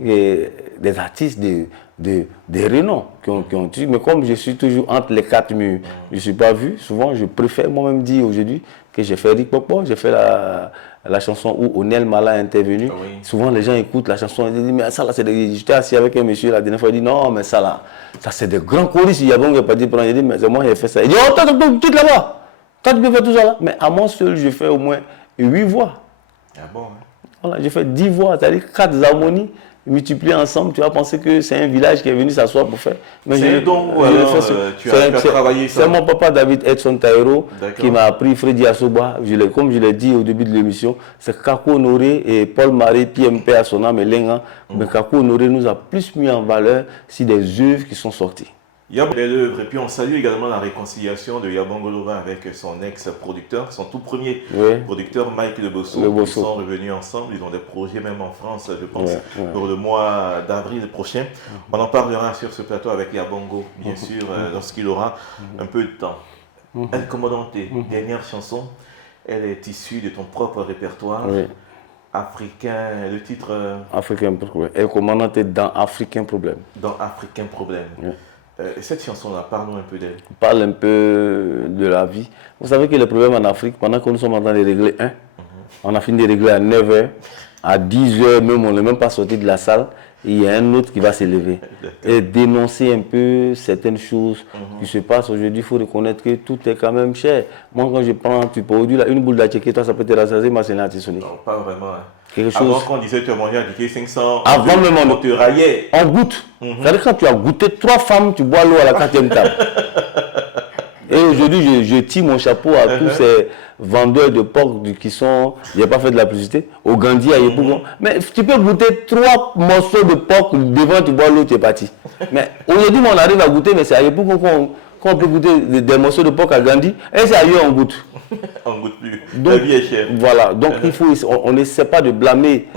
et des artistes des renoms qui ont tué. Mais comme je suis toujours entre les quatre murs, je ne suis pas vu. Souvent, je préfère moi-même dire aujourd'hui que j'ai fait Rick Pokwa, j'ai fait la chanson où Onel Mala est intervenu. Souvent, les gens écoutent la chanson et disent, mais ça là, c'est des... J'étais assis avec un monsieur la dernière fois, il dit, non, mais ça là, ça c'est des grands choristes. Il y a bon qui n'a pas dit, il dit, mais c'est moi qui ai fait ça. Il dit, oh, toi, tu es là-bas. Toi, tu peux faire tout ça là. Mais à moi seul, je fais au moins 8 voix. Ah bon, Voilà, j'ai fait 10 voix, c'est-à-dire 4 harmonies multipliées ensemble. Tu vas penser que c'est un village qui est venu s'asseoir pour faire. C'est donc, tu as travaillé ça. C'est mon papa David Edson Taïro qui m'a appris Freddy Asoba. Comme je l'ai dit au début de l'émission, c'est Kakou Honoré et Paul Marie, PMP à son âme et Lenga. Mais Kakou Honoré nous a plus mis en valeur sur des œuvres qui sont sorties. L'œuvre, et puis on salue également la réconciliation de Yabongolova avec son ex-producteur, son tout premier producteur, Mike Lebosso. Ils sont revenus ensemble, ils ont des projets même en France, je pense, pour le mois d'avril prochain. On en parlera sur ce plateau avec Yabongo, bien sûr, lorsqu'il aura un peu de temps. El Commandante, dernière chanson, elle est issue de ton propre répertoire. Africain, le titre... Africain Problème. El Commandante dans Africain Problème. Dans Africain Problème. Cette chanson-là, parlons un peu d'elle. On parle un peu de la vie. Vous savez que les problèmes en Afrique, pendant que nous sommes en train de régler un, on a fini de régler à 9h, à 10h même, on n'est même pas sorti de la salle, et il y a un autre qui va se lever. Et dénoncer un peu certaines choses qui se passent aujourd'hui, il faut reconnaître que tout est quand même cher. Moi, quand je prends, tu peux aujourd'hui, une boule d'attiqué, toi, ça peut te rassasier, mais c'est l'antisonique. Non, pas vraiment. Avant qu'on disait que tu as mangé à 500, avant même on te raillait. On goûte. C'est-à-dire quand tu as goûté 3 femmes, tu bois l'eau à la 4e table. Et aujourd'hui, je tire mon chapeau à tous ces vendeurs de porc qui sont... Je n'ai pas fait de la publicité. Au Gandhi, à Yepougon. Mais tu peux goûter 3 morceaux de porc devant, tu bois l'eau, tu es parti. Mais aujourd'hui, on arrive à goûter, mais c'est à Yepougon qu'on peut goûter des morceaux de porc à Gandhi. Et c'est ailleurs, on goûte. On ne goûte plus. Donc, la vie est chère. Voilà. Donc, on n'essaie pas de blâmer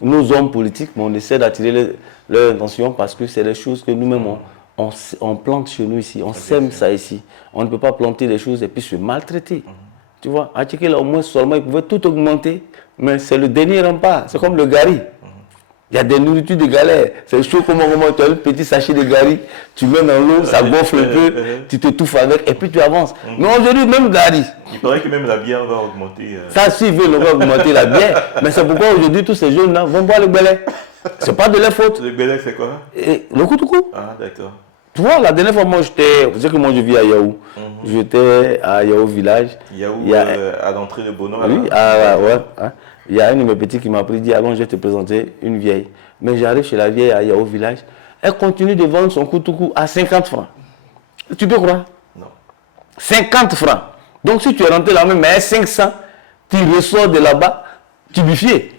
nos hommes politiques, mais on essaie d'attirer leur attention parce que c'est des choses que nous-mêmes, on plante chez nous ici. On sème ça ici. On ne peut pas planter des choses et puis se maltraiter. Tu vois, à Tchéké, là, au moins, seulement, ils pouvaient tout augmenter, mais c'est le dernier rempart. C'est comme le gari. Il y a des nourritures de galère. C'est chaud comment tu as un petit sachet de gari, tu mets dans l'eau, ça gonfle un peu, tu te touffes avec et puis tu avances. Mais aujourd'hui, même gari. Il paraît que même la bière va augmenter. Ça, si veut, on va augmenter la bière. Mais c'est pourquoi aujourd'hui, tous ces jeunes-là vont boire le belay. C'est pas de leur faute. Le belay, c'est quoi? Et le coup. Ah, d'accord. Tu vois, la dernière fois, moi, j'étais. Vous savez que moi, je vis à Yahoo. J'étais à Yahoo village. Yahoo, à l'entrée de Bono. Oui, ouais. Hein. Il y a une de mes petites qui m'a pris, dit, allons, je vais te présenter une vieille. Mais j'arrive chez la vieille à Yahoo village. Elle continue de vendre son coutou à 50 francs. Tu peux croire? Non. 50 francs. Donc, si tu es rentré là-même, mais à 500, tu ressors de là-bas, tu biffies.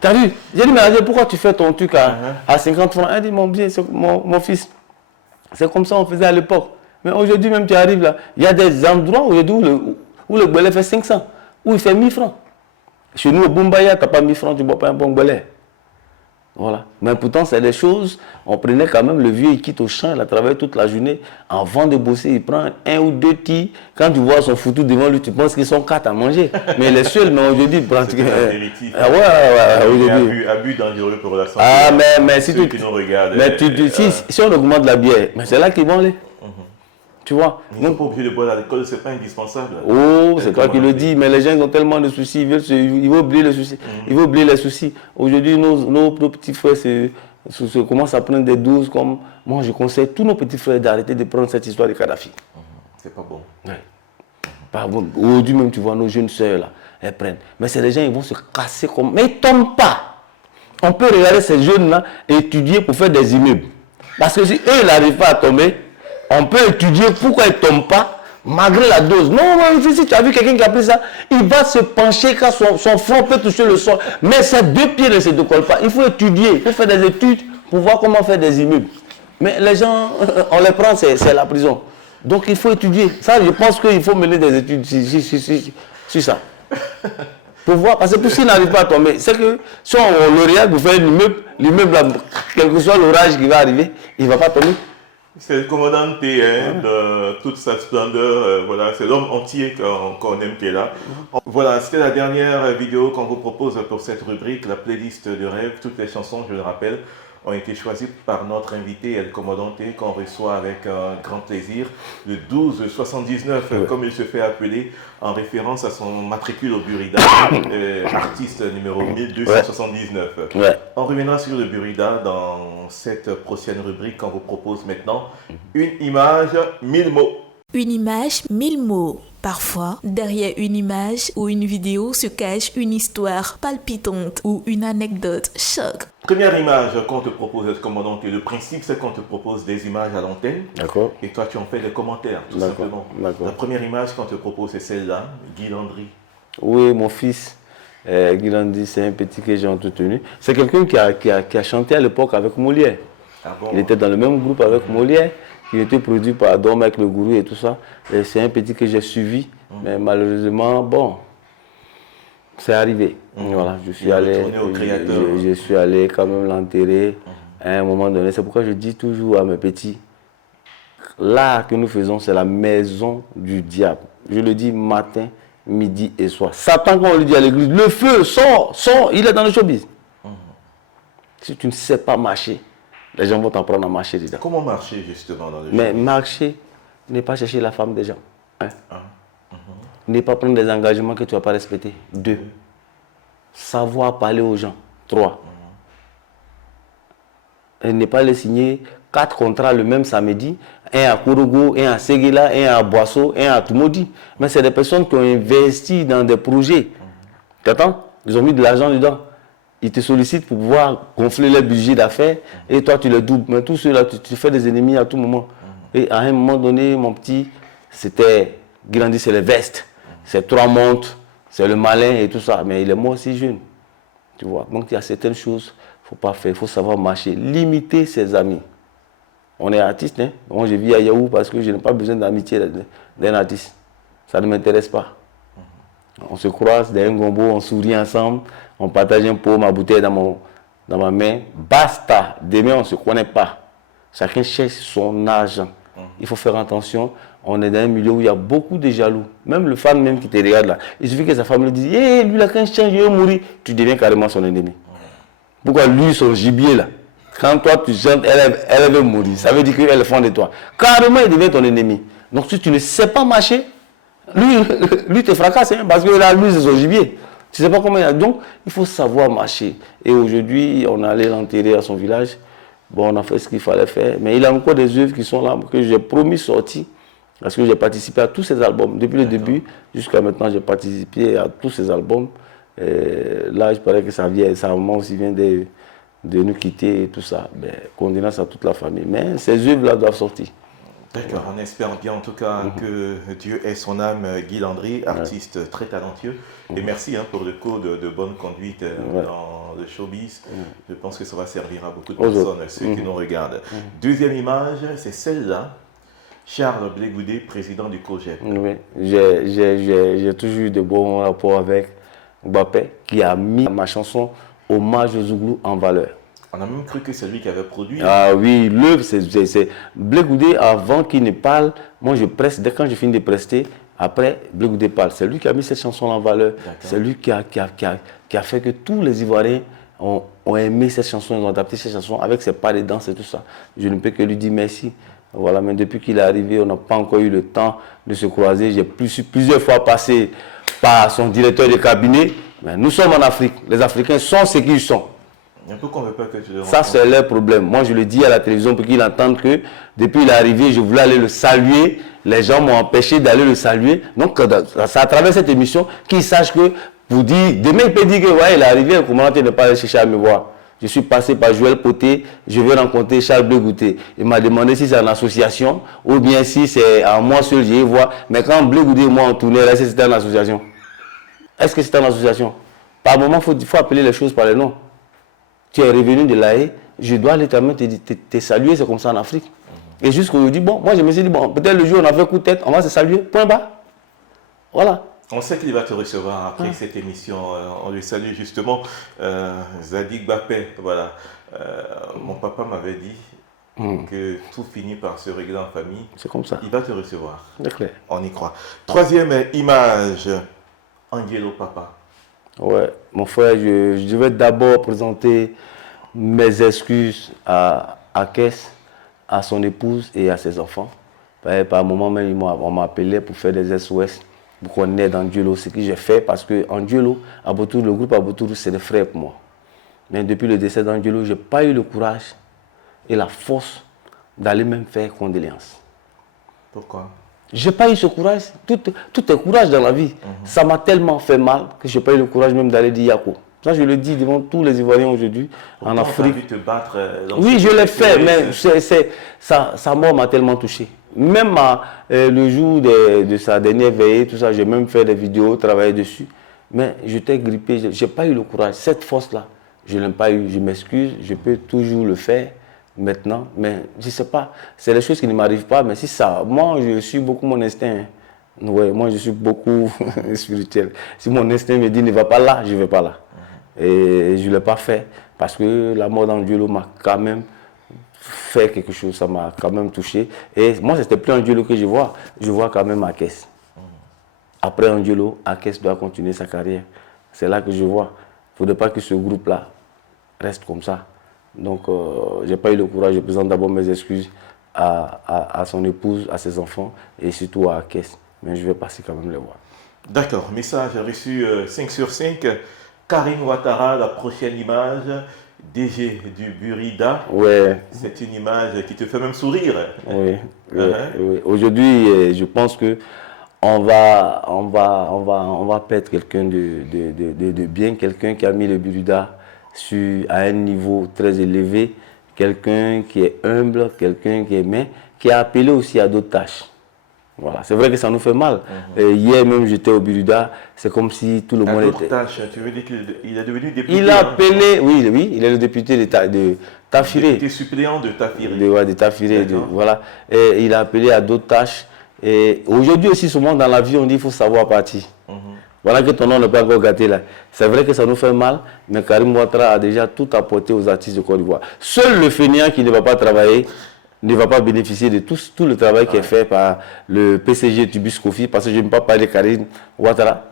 T'as vu? J'ai dit, mais pourquoi tu fais ton truc à 50 francs? Elle dit, mon bien, c'est mon fils. C'est comme ça on faisait à l'époque. Mais aujourd'hui, même tu arrives là, il y a des endroits aujourd'hui où le belay fait 500, où il fait 1000 francs. Chez nous, au Bumbaya, tu n'as pas 1000 francs, tu ne bois pas un bon belay. Voilà. Mais pourtant, c'est des choses, on prenait quand même le vieux, il quitte au champ, il a travaillé toute la journée. Avant de bosser, il prend 1 ou 2 tirs. Quand tu vois son foutu devant lui, tu penses qu'ils sont 4 à manger. Mais les seuls, mais aujourd'hui, pratiquement. Abus dangereux pour la santé. Ah, mais si tu nous regardes. Mais si on augmente la bière, mais c'est là qu'ils vont aller. Tu vois? Ils ne sont pas obligés de boire l'alcool, c'est pas indispensable. Oh, c'est toi qui le dis, mais les gens ils ont tellement de soucis, ils veulent oublier les soucis. Ils veulent oublier les soucis. Aujourd'hui, nos petits frères commencent à prendre des doses comme. Moi, je conseille tous nos petits frères d'arrêter de prendre cette histoire de Kadhafi. C'est pas bon. Ouais. Pas bon. Aujourd'hui, même, tu vois nos jeunes sœurs là, elles prennent. Mais c'est les gens, ils vont se casser comme. Mais ils ne tombent pas. On peut regarder ces jeunes là et étudier pour faire des immeubles. Parce que si eux, ils n'arrivent pas à tomber, on peut étudier pourquoi ils ne tombent pas, malgré la dose. Non, si tu as vu quelqu'un qui a pris ça, il va se pencher quand son front peut toucher le sol. Mais ses 2 pieds ne se décollent pas. Il faut étudier, il faut faire des études pour voir comment faire des immeubles. Mais les gens, on les prend, c'est la prison. Donc il faut étudier. Ça, je pense qu'il faut mener des études sur ça. Pour voir, parce que s'il n'arrive pas à tomber, c'est que si on le regarde pour faire l'immeuble, quel que soit l'orage qui va arriver, il ne va pas tomber. C'est le commandant T, de toute sa splendeur, voilà, c'est l'homme entier qu'on aime qui est là. Voilà, c'était la dernière vidéo qu'on vous propose pour cette rubrique, la playlist de rêve. Toutes les chansons, je le rappelle, ont été choisies par notre invité, El Commandant T, qu'on reçoit avec grand plaisir, le 1279, comme il se fait appeler, en référence à son matricule au Burida, artiste numéro 1279. Ouais. On reviendra sur le Burida dans cette prochaine rubrique qu'on vous propose maintenant. Une image, 1000 mots. Une image, 1000 mots. Parfois, derrière une image ou une vidéo se cache une histoire palpitante ou une anecdote choc. Première image qu'on te propose, commandant, le principe c'est qu'on te propose des images à l'antenne. D'accord. Et toi tu en fais des commentaires, tout simplement. D'accord. La première image qu'on te propose c'est celle-là, Guy Landry. Oui, mon fils, Guy Landry, c'est un petit que j'ai entretenu. C'est quelqu'un qui a chanté à l'époque avec Molière. Ah bon? Il était dans le même groupe avec Molière. Il était produit par Dom avec le gourou et tout ça. Et c'est un petit que j'ai suivi. Mais malheureusement, bon, c'est arrivé. Voilà, je suis allé quand même l'enterrer à un moment donné. C'est pourquoi je dis toujours à mes petits, l'art que nous faisons, c'est la maison du diable. Je le dis matin, midi et soir. Satan, quand on lui dit à l'église, le feu, sort, il est dans le showbiz. Si tu ne sais pas marcher, les gens vont t'apprendre à marcher déjà. Comment marcher justement dans le Mais marcher, ne pas chercher la femme des gens. Ne pas prendre des engagements que tu ne vas pas respecter. 2. Savoir parler aux gens. 3. Et ne pas les signer 4 contrats le même samedi. Un à Kourougou, un à Séguéla, un à Boisseau, un à Toumoudi. Mais c'est des personnes qui ont investi dans des projets. Tu attends? Ils ont mis de l'argent dedans. Ils te sollicitent pour pouvoir gonfler les budgets d'affaires et toi tu les doubles. Mais tout cela, tu fais des ennemis à tout moment. Et à un moment donné, mon petit, c'était Guy, c'est les vestes, c'est 3 montres, c'est le malin et tout ça. Mais il est mort aussi jeune. Tu vois. Donc il y a certaines choses qu'il ne faut pas faire. Il faut savoir marcher, limiter ses amis. On est artiste, hein. Moi je vis à Yahoo parce que je n'ai pas besoin d'amitié d'un artiste. Ça ne m'intéresse pas. On se croise dans un gombo, on sourit ensemble, on partage un pot, ma bouteille dans ma main. Basta. Demain, on ne se connaît pas. Chacun cherche son argent. Il faut faire attention. On est dans un milieu où il y a beaucoup de jaloux. Même le fan même qui te regarde là. Il suffit que sa femme lui dise, hey, lui là, quand je change, je vais mourir. Tu deviens carrément son ennemi. Pourquoi lui, son gibier là, quand toi tu chantes, elle veut mourir. Ça veut dire qu'elle est fond de toi. Carrément, il devient ton ennemi. Donc si tu ne sais pas marcher, lui te fracasse, hein, parce que là, lui, c'est son gibier. Tu ne sais pas comment il a. Donc, il faut savoir marcher. Et aujourd'hui, on est allé l'enterrer à son village. Bon, on a fait ce qu'il fallait faire. Mais il a encore des œuvres qui sont là, que j'ai promis sortir. Parce que j'ai participé à tous ces albums. Depuis le début jusqu'à maintenant, j'ai participé à tous ces albums. Et là, je paraît que sa maman aussi vient de nous quitter et tout ça. Ben, condoléances à toute la famille. Mais ces œuvres-là doivent sortir. D'accord, on espère bien en tout cas que Dieu ait son âme, Guy Landry, artiste très talentueux. Et merci pour le cours de bonne conduite dans le showbiz. Je pense que ça va servir à beaucoup de personnes, ceux qui nous regardent. Deuxième image, c'est celle-là. Charles Blé Goudé, président du COJEP. Oui, j'ai toujours eu de bons rapports avec Mbappé, qui a mis ma chanson Hommage aux Zouglous en valeur. On a même cru que c'est lui qui avait produit. Ah oui, l'œuvre, c'est Blé Goudé, avant qu'il ne parle, moi je presse, dès quand je finis de prester, après Blé Goudé parle. C'est lui qui a mis cette chanson en valeur. C'est lui qui a fait que tous les Ivoiriens ont aimé cette chanson, ils ont adapté cette chanson avec ses pas de danse et tout ça. Je ne peux que lui dire merci. Voilà, mais depuis qu'il est arrivé, on n'a pas encore eu le temps de se croiser. J'ai plusieurs fois passé par son directeur de cabinet. Mais nous sommes en Afrique. Les Africains sont ce qu'ils sont. Un peu qu'on veut pas que tu le Ça, c'est leur problème. Moi, je le dis à la télévision pour qu'ils entendent que depuis qu'il est arrivé, je voulais aller le saluer. Les gens m'ont empêché d'aller le saluer. Donc, c'est à travers cette émission qu'ils sachent que, pour dire, demain, il peut dire que, ouais, il est arrivé, comment tu ne pas aller chercher à me voir. Je suis passé par Joël Poté, je vais rencontrer Charles Blé Goudé. Il m'a demandé si c'est en association ou bien si c'est en moi seul, je vais voir. Mais quand Blé Goudé et moi on tournait, est-ce que c'était en association? Est-ce que c'était en association? Par moment, il faut appeler les choses par les noms. Tu es revenu de l'AE, je dois littéralement te saluer, c'est comme ça en Afrique. Et jusqu'aujourd'hui, bon, moi je me suis dit, bon, peut-être le jour où on a fait coup de tête, on va se saluer, point bas. Voilà. On sait qu'il va te recevoir après cette émission. On lui salue justement. Zadig Bappé, voilà. Mon papa m'avait dit que tout finit par se régler en famille. C'est comme ça. Il va te recevoir. C'est clair. On y croit. Troisième image, Angelo Papa. Ouais, mon frère, je vais d'abord présenter mes excuses à Kess, à son épouse et à ses enfants. Par un moment même, on m'a appelé pour faire des SOS. Pour qu'on aide Angelo, ce que j'ai fait, parce que Angelo, le groupe Abotourou, c'est des frères pour moi. Mais depuis le décès d'Angelo, je n'ai pas eu le courage et la force d'aller même faire condoléances. Pourquoi? Je n'ai pas eu ce courage. Tout est courage dans la vie. Ça m'a tellement fait mal que je n'ai pas eu le courage même d'aller dire Yako. Ça, je le dis devant tous les Ivoiriens aujourd'hui en Afrique. Tu as vu te battre oui, je l'ai fait, mais sa mort m'a tellement touché. Même le jour de sa dernière veillée, tout ça, j'ai même fait des vidéos, travaillé dessus. Mais j'étais grippé, je n'ai pas eu le courage. Cette force-là, je ne l'ai pas eu. Je m'excuse, je peux toujours le faire maintenant. Mais je ne sais pas, c'est des choses qui ne m'arrivent pas. Mais si ça, moi, je suis beaucoup mon instinct. Ouais, moi, je suis beaucoup spirituel. Si mon instinct me dit ne va pas là, je ne vais pas là. Et je ne l'ai pas fait parce que la mort d'Angelo m'a quand même fait quelque chose, ça m'a quand même touché. Et moi, ce n'était plus Angelo que je vois quand même Akess. Après Angelo, Akess doit continuer sa carrière. C'est là que je vois. Il ne faudrait pas que ce groupe-là reste comme ça. Donc, je n'ai pas eu le courage. Je présente d'abord mes excuses à son épouse, à ses enfants et surtout à Akess. Mais je vais passer quand même les voir. D'accord, message reçu 5 sur 5. Karim Ouattara, la prochaine image, DG du Burida. Ouais. C'est une image qui te fait même sourire. Oui. Oui. Aujourd'hui, je pense que on va perdre quelqu'un de bien, quelqu'un qui a mis le Burida à un niveau très élevé, quelqu'un qui est humble, quelqu'un qui a appelé aussi à d'autres tâches. Voilà. C'est vrai que ça nous fait mal. Hier même, j'étais au Burida, c'est comme si tout le monde était... Tu veux dire qu'il est devenu député? Il a appelé, oui, il est le député de Tafiré. Député suppléant de Tafiré. De Tafiré, voilà. Et il a appelé à d'autres tâches. Et aujourd'hui aussi, souvent dans la vie, on dit qu'il faut savoir partir. Voilà que ton nom n'est pas encore gâté là. C'est vrai que ça nous fait mal, mais Karim Ouattara a déjà tout apporté aux artistes de Côte d'Ivoire. Seul le fainéant qui ne va pas travailler ne va pas bénéficier de tout le travail qui est fait par le PCG Tubus Kofi, parce que je ne vais pas parler de Karim Ouattara.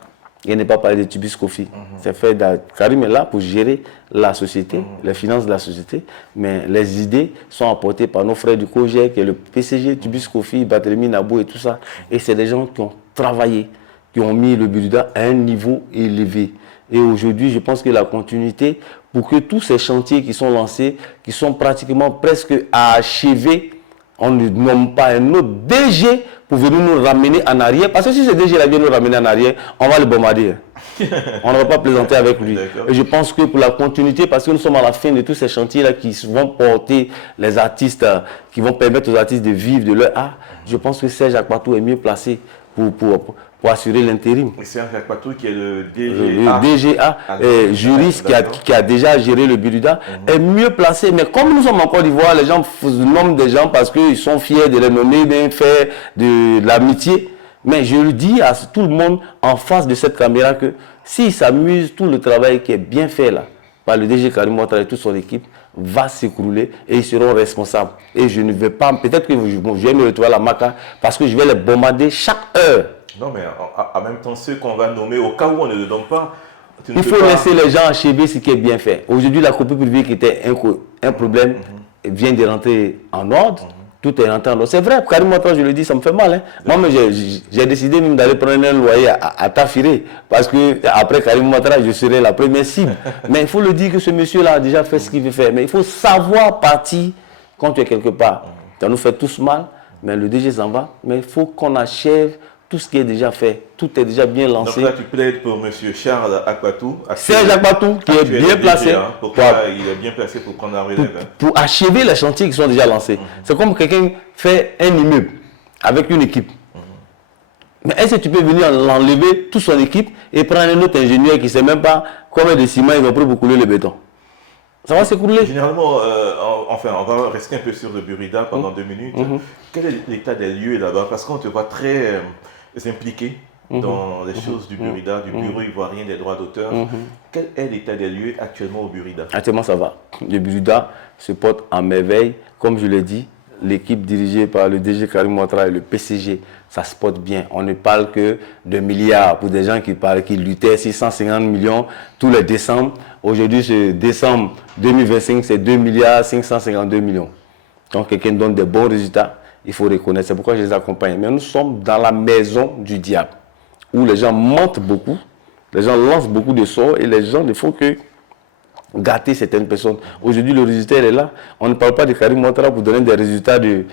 Il n'est pas parlé de Tubis Kofi. C'est fait Karim est là pour gérer la société, les finances de la société, mais les idées sont apportées par nos frères du COGEC, le PCG, Tubis Kofi, Barthélemy Nabou et tout ça. Et c'est des gens qui ont travaillé, qui ont mis le Buruda à un niveau élevé. Et aujourd'hui, je pense que la continuité, pour que tous ces chantiers qui sont lancés, qui sont pratiquement presque achevés, on ne nomme pas un autre DG pour venir nous ramener en arrière. Parce que si ce DG-là vient nous ramener en arrière, on va le bombarder. On ne va pas plaisanter avec lui. Et je pense que pour la continuité, parce que nous sommes à la fin de tous ces chantiers-là qui vont porter les artistes, qui vont permettre aux artistes de vivre de leur art, je pense que Serge Akpatou est mieux placé pour assurer l'intérim. Et Serge Akpatou qui est le Le DGA. DGA, juriste qui a déjà géré le Buruda, est mieux placé. Mais comme nous sommes en Côte d'Ivoire, les gens nomment des gens parce qu'ils sont fiers de les nommer, bien faire de l'amitié. Mais je le dis à tout le monde en face de cette caméra que s'ils s'amusent, tout le travail qui est bien fait là, par le DG Karim Ouattara et toute son équipe, va s'écrouler et ils seront responsables. Et je ne vais pas, peut-être que je vais me retrouver à la Maca parce que je vais les bombarder chaque heure. Non, mais en même temps, ceux qu'on va nommer, au cas où on ne le donne pas, il faut laisser les gens achever ce qui est bien fait. Aujourd'hui, la copie privée qui était un problème vient de rentrer en ordre. Tout est rentré en ordre. C'est vrai, Karim Ouattara, je le dis, ça me fait mal. Hein. Moi, j'ai décidé même d'aller prendre un loyer à Tafiré. Parce que après Karim Ouattara, je serai la première cible. Mais il faut le dire que ce monsieur-là a déjà fait ce qu'il veut faire. Mais il faut savoir partir quand tu es quelque part. Ça nous fait tous mal, mais le DG s'en va. Mais il faut qu'on achève tout ce qui est déjà fait, tout est déjà bien lancé. Donc là, tu plaides pour M. Charles Akpatou. Serge Akpatou, qui est bien placé. Pourquoi il est bien placé pour prendre la relève. Pour achever les chantiers qui sont déjà lancés. C'est comme quelqu'un fait un immeuble avec une équipe. Mais est-ce que tu peux venir l'enlever, toute son équipe, et prendre un autre ingénieur qui ne sait même pas combien de ciment ils vont prendre pour couler le béton? Ça va s'écrouler. Généralement, enfin, on va rester un peu sur le Buruda pendant 2 minutes. Quel est l'état des lieux là-bas? Parce qu'on te voit très impliqué dans les choses du Buruda, du Bureau ivoirien des droits d'auteur. Quel est l'état des lieux actuellement au Buruda? Actuellement, ça va. Le Buruda se porte en merveille. Comme je l'ai dit, l'équipe dirigée par le DG Karim Ouattara et le PCG, ça se porte bien. On ne parle que de milliards pour des gens qui luttaient 650 millions tous les décembre. Aujourd'hui, ce décembre 2025, c'est 2 milliards 552 millions. Quand quelqu'un donne des bons résultats, il faut reconnaître. C'est pourquoi je les accompagne. Mais nous sommes dans la maison du diable, où les gens mentent beaucoup, les gens lancent beaucoup de sorts et les gens ne font que gâter certaines personnes. Aujourd'hui, le résultat est là. On ne parle pas de Karim Ouattara pour donner des résultats de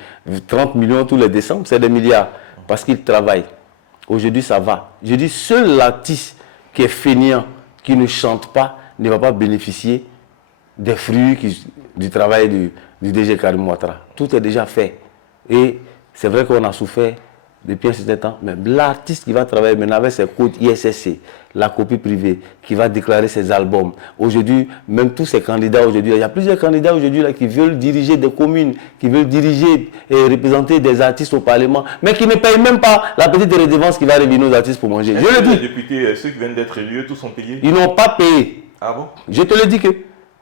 30 millions tous les décembre, c'est des milliards. Parce qu'il travaille. Aujourd'hui, ça va. Je dis, seul l'artiste qui est fainéant, qui ne chante pas, ne va pas bénéficier des fruits du travail du DG Karim Ouattara. Tout est déjà fait. Et c'est vrai qu'on a souffert depuis un certain temps, mais l'artiste qui va travailler maintenant avec ses codes ISSC, la copie privée, qui va déclarer ses albums. Aujourd'hui, même tous ces candidats aujourd'hui, il y a plusieurs candidats aujourd'hui qui veulent diriger des communes, qui veulent diriger et représenter des artistes au Parlement, mais qui ne payent même pas la petite redevance qui va revenir aux artistes pour manger. Je le dis. Les députés, ceux qui viennent d'être élus, tous sont payés? Ils n'ont pas payé. Ah bon? Je te le dis que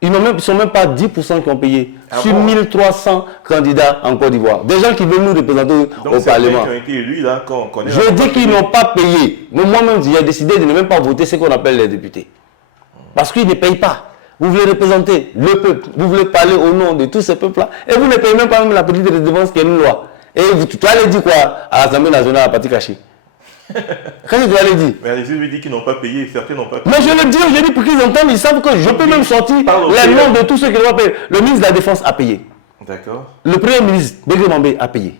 ils ne sont même pas 10% qui ont payé sur 1300 candidats en Côte d'Ivoire. Des gens qui veulent nous représenter au Parlement. Qui ont été élus, là, qu'on connaît. Je dis qu'ils n'ont pas payé. Moi-même, j'ai décidé de ne même pas voter ce qu'on appelle les députés. Parce qu'ils ne payent pas. Vous voulez représenter le peuple. Vous voulez parler au nom de tous ces peuples-là. Et vous ne payez même pas même la petite redevance qui est une loi. Et tu allais dire quoi à l'Assemblée nationale à Pati Kachi? Qu'est-ce que tu allais dire? Mais les élus disent qu'ils n'ont pas payé, certains n'ont pas payé. Mais je le dis aujourd'hui pour qu'ils entendent, ils savent que je peux même sortir les noms de tous ceux qui n'ont pas payé. Le ministre de la Défense a payé. D'accord. Le Premier ministre, Bégré Mambé, a payé.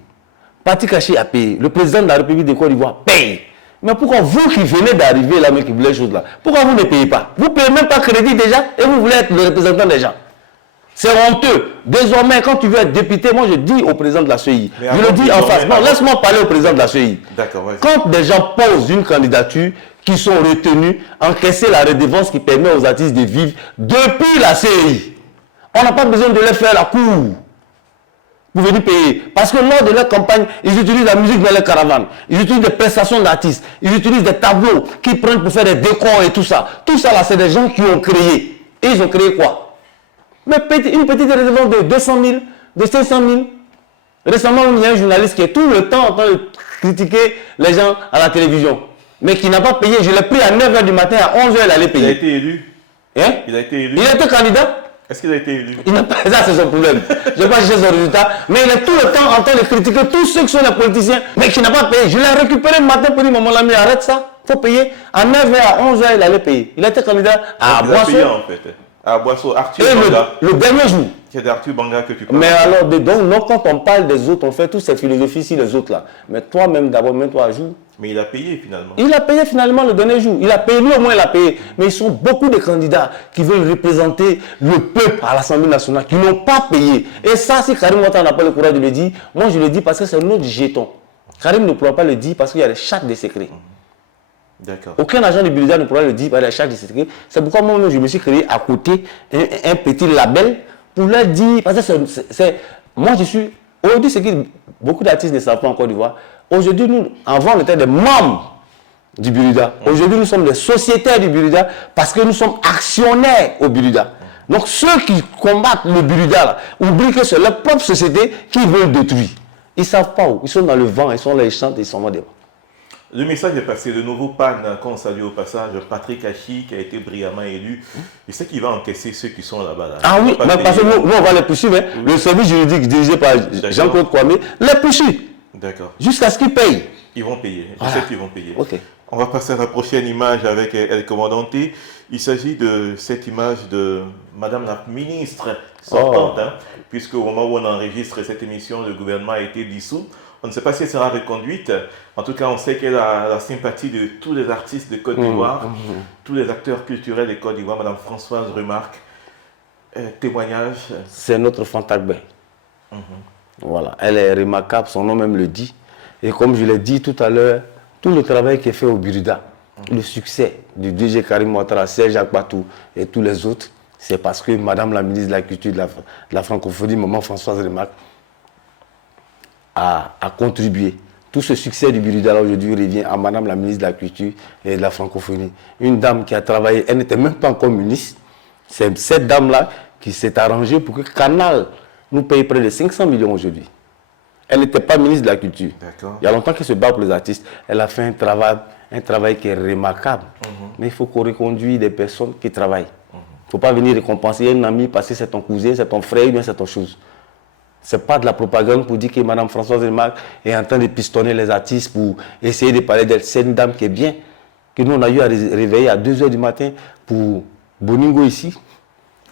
Pati Kachi a payé. Le président de la République de Côte d'Ivoire paye. Mais pourquoi vous qui venez d'arriver là, mais qui voulez les choses là, pourquoi vous ne payez pas? Vous ne payez même pas crédit déjà et vous voulez être le représentant des gens. C'est honteux. Désormais, quand tu veux être député, moi je dis au président de la CEI, je le dis en face. Non, laisse-moi parler au président de la CEI. D'accord, vas-y. Quand des gens posent une candidature, qui sont retenus, encaisser la redevance qui permet aux artistes de vivre depuis la CEI. On n'a pas besoin de les faire la cour pour venir payer. Parce que lors de leur campagne, ils utilisent la musique dans les caravanes. Ils utilisent des prestations d'artistes. Ils utilisent des tableaux qu'ils prennent pour faire des décors et tout ça. Tout ça là, c'est des gens qui ont créé. Et ils ont créé quoi? Mais une petite redevance de 200 000, de 500 000. Récemment, il y a un journaliste qui est tout le temps en train de critiquer les gens à la télévision. mais qui n'a pas payé. Je l'ai pris à 9h du matin, à 11h, il allait payer. Il a été élu. Hein? Il a été élu. Il a été candidat. Est-ce qu'il a été élu? Il n'a pas, ça c'est son problème. Je ne vais pas chercher son résultat. Mais il est tout le temps en train de critiquer tous ceux qui sont les politiciens, mais qui n'ont pas payé. Je l'ai récupéré le matin pour dire, maman l'ami, arrête ça. Il faut payer. À 9h, à 11h, il allait payer. Il a été candidat à Il a Boisseau. payé en fait. À Boisseau, Arthur Et Banga. le dernier jour. C'est d'Arthur Banga que tu parles. Mais alors, donc, non, quand on parle des autres, on fait toute cette philosophie sur les autres là. Mais toi-même, d'abord, mets-toi à jour. Mais il a payé finalement. Il a payé finalement le dernier jour. Il a payé, lui au moins il a payé. Mais ils sont beaucoup de candidats qui veulent représenter le peuple à l'Assemblée nationale, qui n'ont pas payé. Et ça, si Karim Ouattara n'a pas le courage de le dire, moi je le dis parce que c'est notre jeton. Karim ne pourra pas le dire parce qu'il y a des chartes de secret. D'accord. Aucun agent de Biluda ne pourra le dire par les chartes de secret. C'est pourquoi moi je me suis créé à côté un petit label pour leur dire, parce que moi je suis, aujourd'hui ce que beaucoup d'artistes ne savent pas en Côte d'Ivoire, aujourd'hui nous, avant on était des membres du Biluda. Aujourd'hui nous sommes des sociétaires du Biluda parce que nous sommes actionnaires au Biluda. Donc ceux qui combattent le Biluda là, oublient que c'est leur propre société qui veulent détruire. Ils ne savent pas où, ils sont dans le vent, ils sont là, ils chantent, ils sont là devant. Le message est passé. Le nouveau PAN, qu'on salue au passage, Patrick Hachi, qui a été brillamment élu. Je sais qu'il va encaisser ceux qui sont là-bas. Là. Ah oui, mais parce que nous on va les poursuivre. Hein. Oui. Le service juridique dirigé par Jean-Claude Kwame les poursuit. D'accord. Jusqu'à ce qu'ils payent. Ils vont payer. Je Voilà. sais qu'ils vont payer. Ok. On va passer à la prochaine image avec El Commandante. Il s'agit de cette image de Madame la ministre sortante, hein, puisque au moment où on enregistre cette émission, le gouvernement a été dissous. On ne sait pas si elle sera reconduite. En tout cas, on sait qu'elle a la sympathie de tous les artistes de Côte d'Ivoire, tous les acteurs culturels de Côte d'Ivoire. Madame Françoise remarque, témoignage. C'est notre Fantagbe. Voilà, elle est remarquable, son nom même le dit. Et comme je l'ai dit tout à l'heure, tout le travail qui est fait au Biruda, le succès du DG Karim Ouattara, Serge Akbatou et tous les autres, c'est parce que Madame la ministre de la Culture de la Francophonie, Maman Françoise remarque, a contribué. Tout ce succès du Biruda aujourd'hui revient à Madame la ministre de la Culture et de la Francophonie. Une dame qui a travaillé, elle n'était même pas encore ministre. C'est cette dame-là qui s'est arrangée pour que Canal nous paye près de 500 millions aujourd'hui. Elle n'était pas ministre de la Culture. Il y a longtemps qu'elle se bat pour les artistes. Elle a fait un travail qui est remarquable. Mais il faut qu'on reconduise des personnes qui travaillent. Il ne faut pas venir récompenser un ami parce que c'est ton cousin, c'est ton frère, ou bien c'est ton chose. Ce n'est pas de la propagande pour dire que Mme Françoise Remarque est en train de pistonner les artistes pour essayer de parler d'elle. C'est une dame qui est bien, que nous on a eu à réveiller à 2h du matin pour Boningo ici,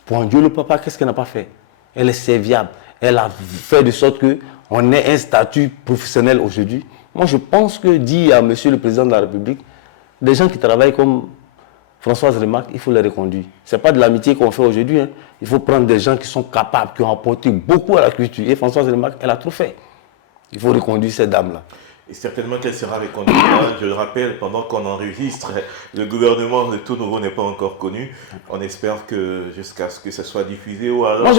pour Andio le papa. Qu'est-ce qu'elle n'a pas fait? Elle est serviable. Elle a fait de sorte qu'on ait un statut professionnel aujourd'hui. Moi je pense que dire à Monsieur le Président de la République, des gens qui travaillent comme Françoise Remarque, il faut les reconduire. Ce n'est pas de l'amitié qu'on fait aujourd'hui. Hein. Il faut prendre des gens qui sont capables, qui ont apporté beaucoup à la culture. Et Françoise Remarque, elle a trop fait. Il faut reconduire cette dame-là. Et certainement qu'elle sera reconduite. Hein. Je le rappelle, pendant qu'on enregistre, le gouvernement de tout nouveau n'est pas encore connu. On espère que jusqu'à ce que ce soit diffusé ou alors... Moi,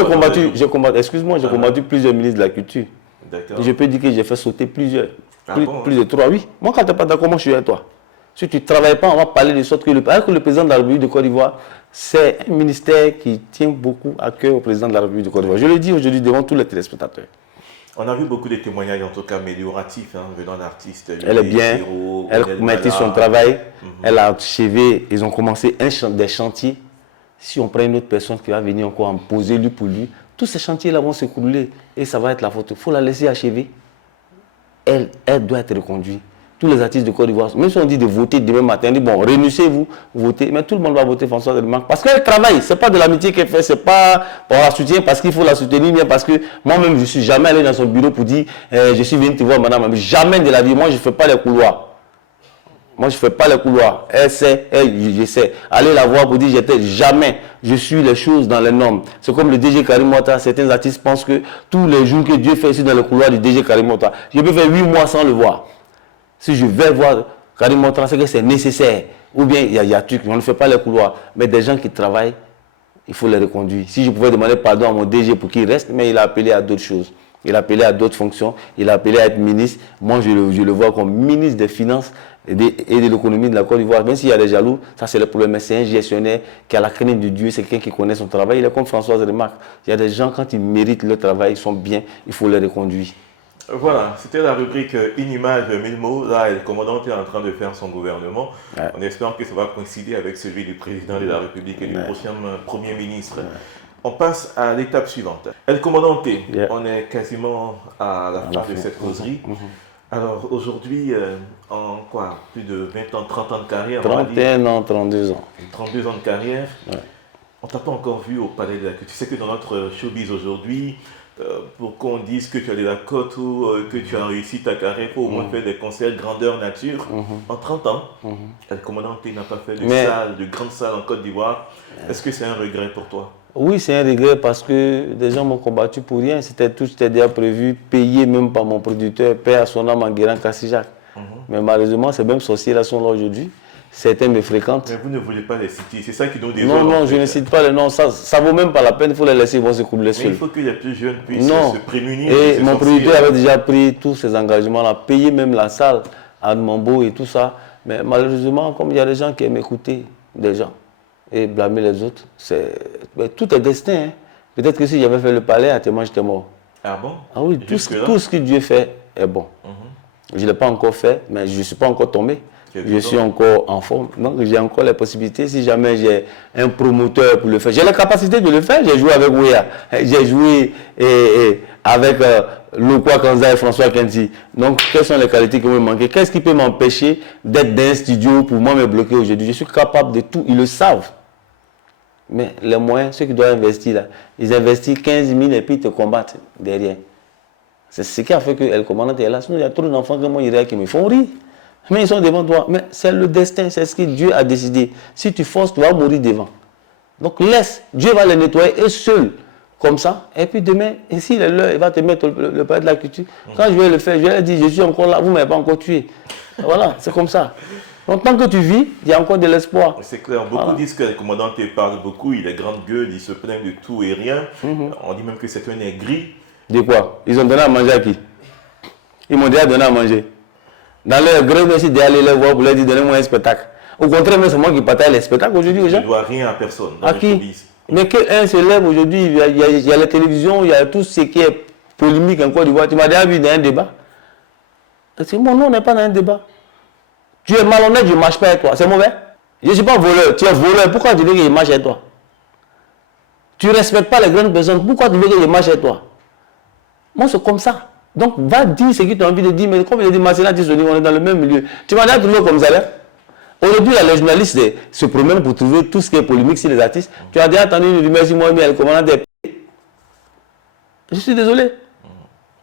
j'ai combattu plusieurs ministres de la culture. D'accord. Je peux dire que j'ai fait sauter plus de 3, oui. Moi, quand tu n'es pas d'accord, moi, je suis avec toi. Si tu ne travailles pas, on va parler de sorte que le président de la République de Côte d'Ivoire, c'est un ministère qui tient beaucoup à cœur au président de la République de Côte d'Ivoire. Je le dis aujourd'hui devant tous les téléspectateurs. On a vu beaucoup de témoignages, en tout cas amélioratifs, venant d'artistes. Elle est bien, elle mettait son travail, elle a achevé, ils ont commencé des chantiers. Si on prend une autre personne qui va venir encore en poser lui pour lui, tous ces chantiers-là vont s'écrouler et ça va être la faute. Il faut la laisser achever. Elle doit être reconduite. Tous les artistes de Côte d'Ivoire, même si on dit de voter demain matin, on dit bon, réunissez-vous, votez, mais tout le monde va voter Françoise Remarque parce qu'elle travaille, ce n'est pas de l'amitié qu'elle fait, ce n'est pas pour la soutenir parce qu'il faut la soutenir, mais parce que moi-même je ne suis jamais allé dans son bureau pour dire je suis venu te voir madame, jamais de la vie, moi je ne fais pas les couloirs. Moi je ne fais pas les couloirs, elle sait, je sais. Allez la voir pour dire jamais, je suis les choses dans les normes. C'est comme le DG Karim Ouattara, certains artistes pensent que tous les jours que Dieu fait ici dans le couloir du DG Karim Ouattara, je peux faire 8 mois sans le voir. Si je vais voir Karim Ouattara, c'est que c'est nécessaire. Ou bien il y a truc, on ne fait pas les couloirs. Mais des gens qui travaillent, il faut les reconduire. Si je pouvais demander pardon à mon DG pour qu'il reste, mais il a appelé à d'autres choses. Il a appelé à d'autres fonctions. Il a appelé à être ministre. Moi, je le vois comme ministre des Finances et de l'économie de la Côte d'Ivoire. Même s'il y a des jaloux, ça c'est le problème. Mais c'est un gestionnaire qui a la crainte de Dieu. C'est quelqu'un qui connaît son travail. Il est comme Françoise Remarque. Il y a des gens, quand ils méritent leur travail, ils sont bien, il faut les reconduire. Voilà, c'était la rubrique Une image, 1000 mots. Là, le commandant est en train de faire son gouvernement. Ouais. On espère que ça va coïncider avec celui du président de la République et du prochain Premier ministre. On passe à l'étape suivante. El Commandante, on est quasiment à la fin de cette causerie. Alors aujourd'hui, en quoi, plus de 20 ans, 30 ans de carrière, 31 ans, 32 ans. 32 ans de carrière. On t'a pas encore vu au Palais de la Culture. Tu sais que dans notre showbiz aujourd'hui, pour qu'on dise que tu as de la cote ou que tu as réussi ta carrière, il faut au moins faire des concerts grandeur nature. En 30 ans, El Commandante n'a pas fait de grandes salles en Côte d'Ivoire. Est-ce que c'est un regret pour toi? Oui, c'est un regret parce que des gens m'ont combattu pour rien. C'était déjà prévu, payé même par mon producteur, père à son âme en Guérin Cassijac. Mais malheureusement, ces mêmes sorciers-là sont là aujourd'hui. Certains me fréquentent. Mais vous ne voulez pas les citer, c'est ça qui donne des Non, non, je ne cite pas les noms. Ça vaut même pas la peine, il faut les laisser, ils vont se coubler seuls. Mais il faut que les plus jeunes puissent se prémunir. Et mon producteur avait déjà pris tous ces engagements-là, payé même la salle, à Mambo et tout ça. Mais malheureusement, comme il y a des gens qui aiment écouter des gens et blâmer les autres, tout est destin. Hein. Peut-être que si j'avais fait le palais, actuellement j'étais mort. Ah bon? Ah oui, tout ce que Dieu fait est bon. Je ne l'ai pas encore fait, mais je ne suis pas encore tombé. Je suis encore en forme, donc j'ai encore les possibilités. Si jamais j'ai un promoteur pour le faire, j'ai la capacité de le faire. J'ai joué avec Ouya, j'ai joué avec Lokwa Kanza et François Kenzi. Donc, quelles sont les qualités qui me manquent? Qu'est-ce qui peut m'empêcher d'être dans un studio pour moi me bloquer aujourd'hui? Je suis capable de tout, ils le savent. Mais les moyens, ceux qui doivent investir là, ils investissent 15 000 et puis ils te combattent derrière. C'est ce qui a fait que El Commandante est là. Sinon, il y a trop d'enfants comme moi qui me font rire. Mais ils sont devant toi. Mais c'est le destin, c'est ce que Dieu a décidé. Si tu forces, tu vas mourir devant. Donc laisse, Dieu va les nettoyer eux seuls, comme ça. Et puis demain, et s'il est là, il va te mettre le palais de la culture. Quand je vais le faire, je vais leur dire, je suis encore là, vous ne m'avez pas encore tué. Voilà, c'est comme ça. Donc tant que tu vis, il y a encore de l'espoir. C'est clair, beaucoup disent que le commandant te parle beaucoup, il est grande gueule, il se plaint de tout et rien. On dit même que c'est un aigri. De quoi? Ils ont donné à manger à qui? Ils m'ont déjà donné à manger. Dans leur gré, merci d'aller les voir pour leur dire donnez-moi un spectacle. Au contraire, c'est moi qui partage les spectacles aujourd'hui aux gens. Je ne dois rien à personne. À qui? Mais qu'un se lève aujourd'hui, il y a la télévision, il y a tout ce qui est polémique en Côte d'Ivoire. Tu m'as déjà vu dans un débat. C'est bon, non, on n'est pas dans un débat. Tu es malhonnête, je ne marche pas avec toi. C'est mauvais? Je ne suis pas voleur. Tu es voleur. Pourquoi tu veux que je marche avec toi? Tu ne respectes pas les grandes personnes. Pourquoi tu veux que je marche avec toi? Moi, c'est comme ça. Donc, va dire ce que tu as envie de dire. Mais comme il a dit, Marcela, on est dans le même milieu. Tu m'as déjà trouvé comme ça là? Aujourd'hui, les journalistes se promènent pour trouver tout ce qui est polémique sur les artistes. Tu as déjà entendu une rumeur sur moi, mais elle commande des pays. Je suis désolé.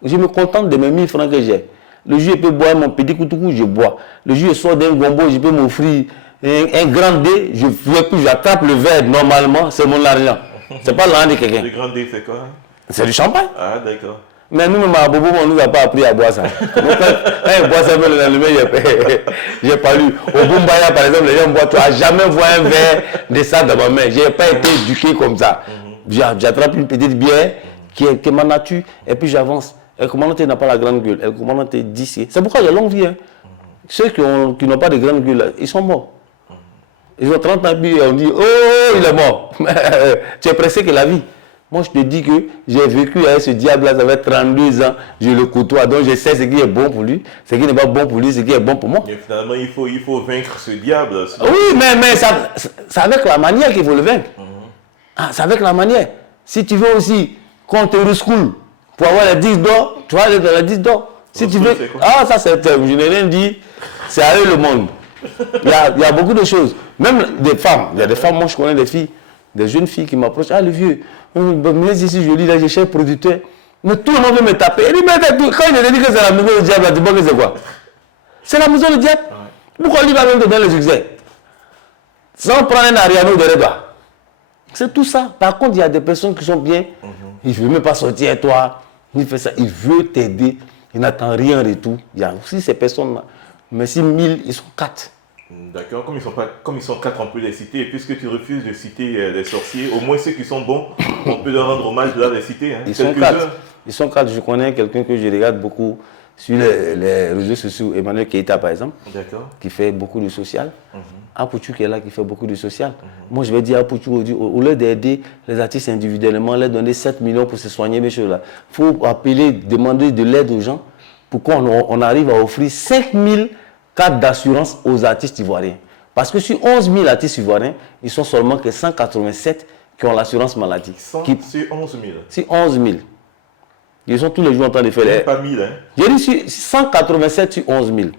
Je me contente de mes 1000 francs que j'ai. Le jour, je peux boire mon petit coutoukou, je bois. Le jour, je sors d'un gombo, je peux m'offrir un grand dé. J'attrape le verre normalement, c'est mon argent. C'est pas l'argent de quelqu'un. Le grand dé, c'est quoi? C'est du champagne. Ah, d'accord. Mais nous, à Bobo, on ne nous a pas appris à boire ça. Donc, quand on boit ça, le lendemain, j'ai pas lu. Au Bumbaya, par exemple, les gens boivent, tu n'as jamais vu un verre de ça dans ma main. Je n'ai pas été éduqué comme ça. J'attrape une petite bière qui est ma nature et puis j'avance. El Commandante n'a pas la grande gueule. El Commandante d'ici. C'est pourquoi il y a longue vie. Hein. Ceux qui n'ont pas de grande gueule, ils sont morts. Ils ont 30 ans et on dit, oh, il est mort. Tu es pressé que la vie. Moi, je te dis que j'ai vécu avec ce diable-là, ça fait 32 ans, je le côtoie, donc je sais ce qui est bon pour lui, ce qui n'est pas bon pour lui, ce qui est bon pour moi. Et finalement, il faut vaincre ce diable. Oui, mais c'est avec la manière qu'il faut le vaincre. C'est avec la manière. Si tu veux aussi qu'on te rescoule pour avoir les 10 d'or, tu vas aller dans les 10 d'or. Si tu veux... ça c'est... Je n'ai rien dit, c'est à eux le monde. Il y a beaucoup de choses. Même des femmes, il y a des femmes, moi je connais des filles, des jeunes filles qui m'approchent. Ah, le vieux, mais ici, je lis là, je cherche producteur. Mais tout le monde veut me taper. Il dit, mais quand il te dit que c'est la maison du diable, tu vois que c'est quoi? C'est la maison du diable. Pourquoi lui va même te donner le succès? Sans prendre un Ariano derrière toi. C'est tout ça. Par contre, il y a des personnes qui sont bien. Il ne veut même pas sortir avec toi. Il fait ça. Il veut t'aider. Il n'attend rien en retour. Il y a aussi ces personnes-là. Mais si 1000, ils sont 4. D'accord, comme ils sont 4, on peut les citer. Et puisque tu refuses de citer les sorciers, au moins ceux qui sont bons, on peut leur rendre hommage de les citer. Hein. Ils sont 4. Ils sont 4. Je connais quelqu'un que je regarde beaucoup sur les réseaux sociaux, Emmanuel Keita par exemple, qui fait beaucoup de social. Apouchou qui est là, qui fait beaucoup de social. Moi je vais dire à Apouchou, au lieu d'aider les artistes individuellement, leur donner 7 millions pour se soigner, mes choses là. Il faut appeler, demander de l'aide aux gens. pourquoi on arrive à offrir 5000 cartes d'assurance aux artistes ivoiriens. Parce que sur 11 000 artistes ivoiriens, ils sont seulement que 187 qui ont l'assurance maladie. Sur 11 000. Sur 11 000. Ils sont tous les jours en train de faire les... Pas 1000, hein. J'ai dit sur 187 sur 11 000.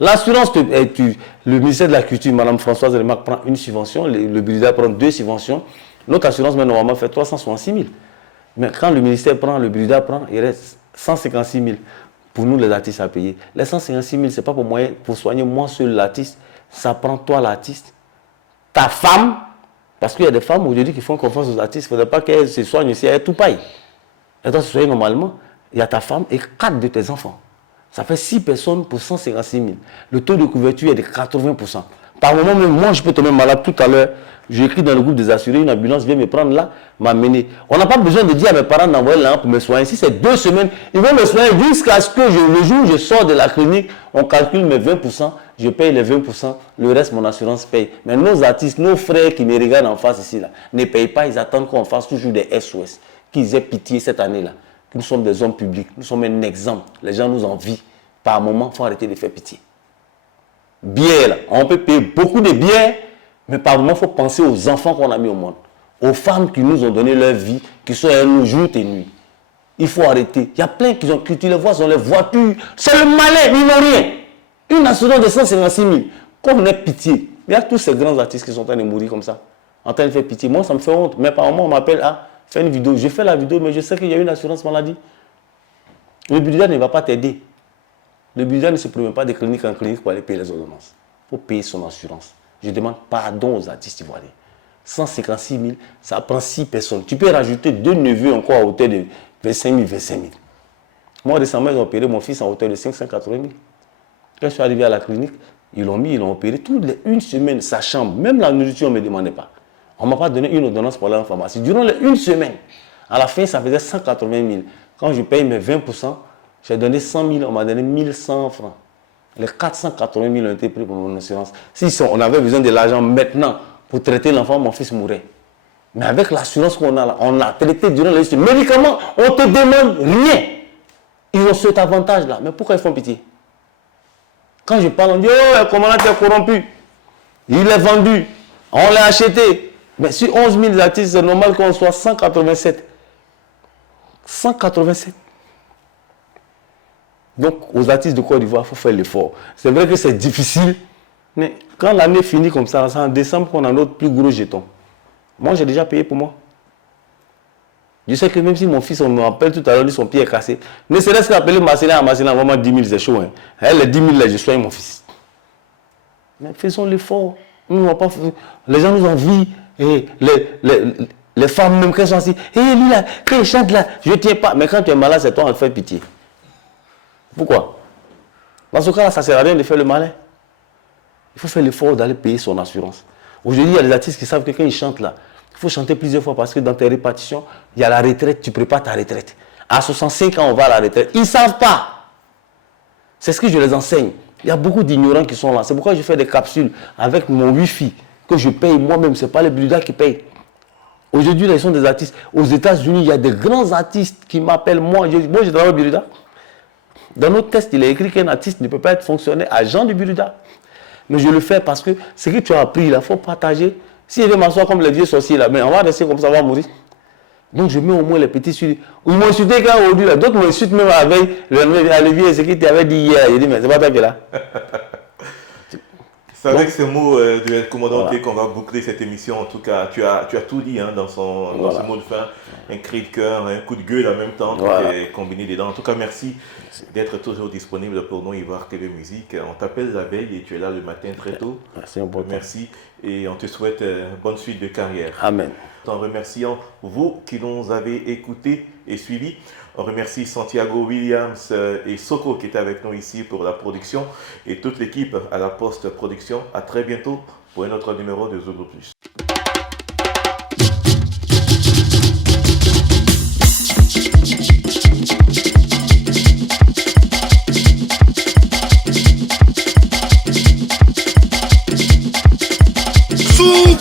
L'assurance, le ministère de la Culture, Mme Françoise Remac prend une subvention, le Burida prend 2 subventions. Notre assurance, normalement, fait 366 000. Mais quand le ministère prend, le Burida prend, il reste 156 000 pour nous, les artistes, à payer. Les 156 000, ce n'est pas pour soigner moi seul l'artiste. Ça prend toi, l'artiste, ta femme, parce qu'il y a des femmes aujourd'hui qui font confiance aux artistes. Il ne faudrait pas qu'elles se soignent aussi, elles tout paye. Elles doivent se soigner normalement. Il y a ta femme et 4 de tes enfants. Ça fait 6 personnes pour 156 000. Le taux de couverture est de 80%. Par moment, même moi, je peux tomber malade tout à l'heure. J'ai écrit dans le groupe des assurés, une ambulance vient me prendre là, m'amener. On n'a pas besoin de dire à mes parents d'envoyer là pour me soigner. Si c'est 2 semaines, ils vont me soigner jusqu'à ce que le jour où je sors de la clinique, on calcule mes 20%, je paye les 20%, le reste, mon assurance paye. Mais nos artistes, nos frères qui me regardent en face ici, là, ne payent pas, ils attendent qu'on fasse toujours des SOS, qu'ils aient pitié cette année-là. Nous sommes des hommes publics, nous sommes un exemple. Les gens nous envient. Par moment, il faut arrêter de faire pitié. Bière, là, on peut payer beaucoup de bières, mais par moment, il faut penser aux enfants qu'on a mis au monde, aux femmes qui nous ont donné leur vie, qui sont à nous jour et nuit. Il faut arrêter. Il y a plein qui tu les vois dans les voitures. C'est le malin, ils n'ont rien. Une assurance de 156 000. Qu'on ait pitié. Il y a tous ces grands artistes qui sont en train de mourir comme ça, en train de faire pitié. Moi, ça me fait honte. Mais par moment, on m'appelle à faire une vidéo. Je fais la vidéo, mais je sais qu'il y a une assurance maladie. Le Burida ne va pas t'aider. Le Burida ne se promène pas de clinique en clinique pour aller payer les ordonnances. Il faut payer son assurance. Je demande pardon aux artistes ivoiriens. 156 000, ça prend 6 personnes. Tu peux rajouter 2 neveux encore à hauteur de 25 000, 25 000. Moi, récemment, ils ont opéré mon fils en hauteur de 580 000. Quand je suis arrivé à la clinique, ils l'ont opéré. Toute une semaine, sa chambre, même la nourriture, on ne me demandait pas. On ne m'a pas donné une ordonnance pour aller en pharmacie. Durant les 1 semaine, à la fin, ça faisait 180 000. Quand je paye mes 20%, j'ai donné 100 000, on m'a donné 1100 francs. Les 480 000 ont été pris pour mon assurance. Si on avait besoin de l'argent maintenant pour traiter l'enfant, mon fils mourrait. Mais avec l'assurance qu'on a là, on a traité durant les médicaments, on ne te demande rien. Ils ont cet avantage-là. Mais pourquoi ils font pitié? Quand je parle, on dit, oh, le commandant est corrompu. Il est vendu. On l'a acheté. Mais sur 11 000 artistes, c'est normal qu'on soit 187. 187. Donc, aux artistes de Côte d'Ivoire, il faut faire l'effort. C'est vrai que c'est difficile, mais quand l'année finit comme ça, c'est en décembre qu'on a notre plus gros jeton. Moi, j'ai déjà payé pour moi. Je sais que même si mon fils, on me rappelle tout à l'heure, son pied est cassé, ne serait-ce qu'appeler Marcelin à Marcelin, vraiment 10 000, c'est chaud. Hein. Elle, les 10 000, là, je soigne mon fils. Mais faisons l'effort. Les gens nous envient. Et les femmes, même, qu'elles sont assis. Et lui, là, quand il chante là, je ne tiens pas. Mais quand tu es malade, c'est toi, on te fait pitié. Pourquoi? Dans ce cas-là, ça ne sert à rien de faire le malin. Il faut faire l'effort d'aller payer son assurance. Aujourd'hui, il y a des artistes qui savent que quand ils chantent là, il faut chanter plusieurs fois parce que dans tes répartitions, il y a la retraite, tu prépares ta retraite. À 65 ans, on va à la retraite. Ils ne savent pas. C'est ce que je les enseigne. Il y a beaucoup d'ignorants qui sont là. C'est pourquoi je fais des capsules avec mon Wi-Fi que je paye moi-même. Ce n'est pas les Burida qui payent. Aujourd'hui, ils sont des artistes. Aux États-Unis, il y a des grands artistes qui m'appellent moi. Moi, je travaille au Burida. Dans notre test, il est écrit qu'un artiste ne peut pas être fonctionnaire agent du Burida. Mais je le fais parce que ce que tu as appris, il faut partager. Si je vais m'asseoir comme les vieux sorciers là, mais on va rester comme ça, on va mourir. Donc je mets au moins les petits sur. Ils m'ont insulté quand aujourd'hui, d'autres m'ont insulté même avec le vieux, ce qu'il t'avait dit hier. J'ai dit, mais c'est pas toi qui est là. C'est avec ces mots de commandant qu'on va boucler cette émission. En tout cas, tu as tout dit hein, dans ce mot de fin. Un cri de cœur, un coup de gueule en même temps, combiné dedans. En tout cas, merci d'être toujours disponible pour nous, Ivoire TV Musique. On t'appelle la veille et tu es là le matin très tôt. C'est important. Merci et on te souhaite bonne suite de carrière. Amen. En remerciant vous qui nous avez écoutés et suivis. On remercie Santiago Williams et Soko qui étaient avec nous ici pour la production et toute l'équipe à la post-production. À très bientôt pour un autre numéro de Zogo Plus. Zouk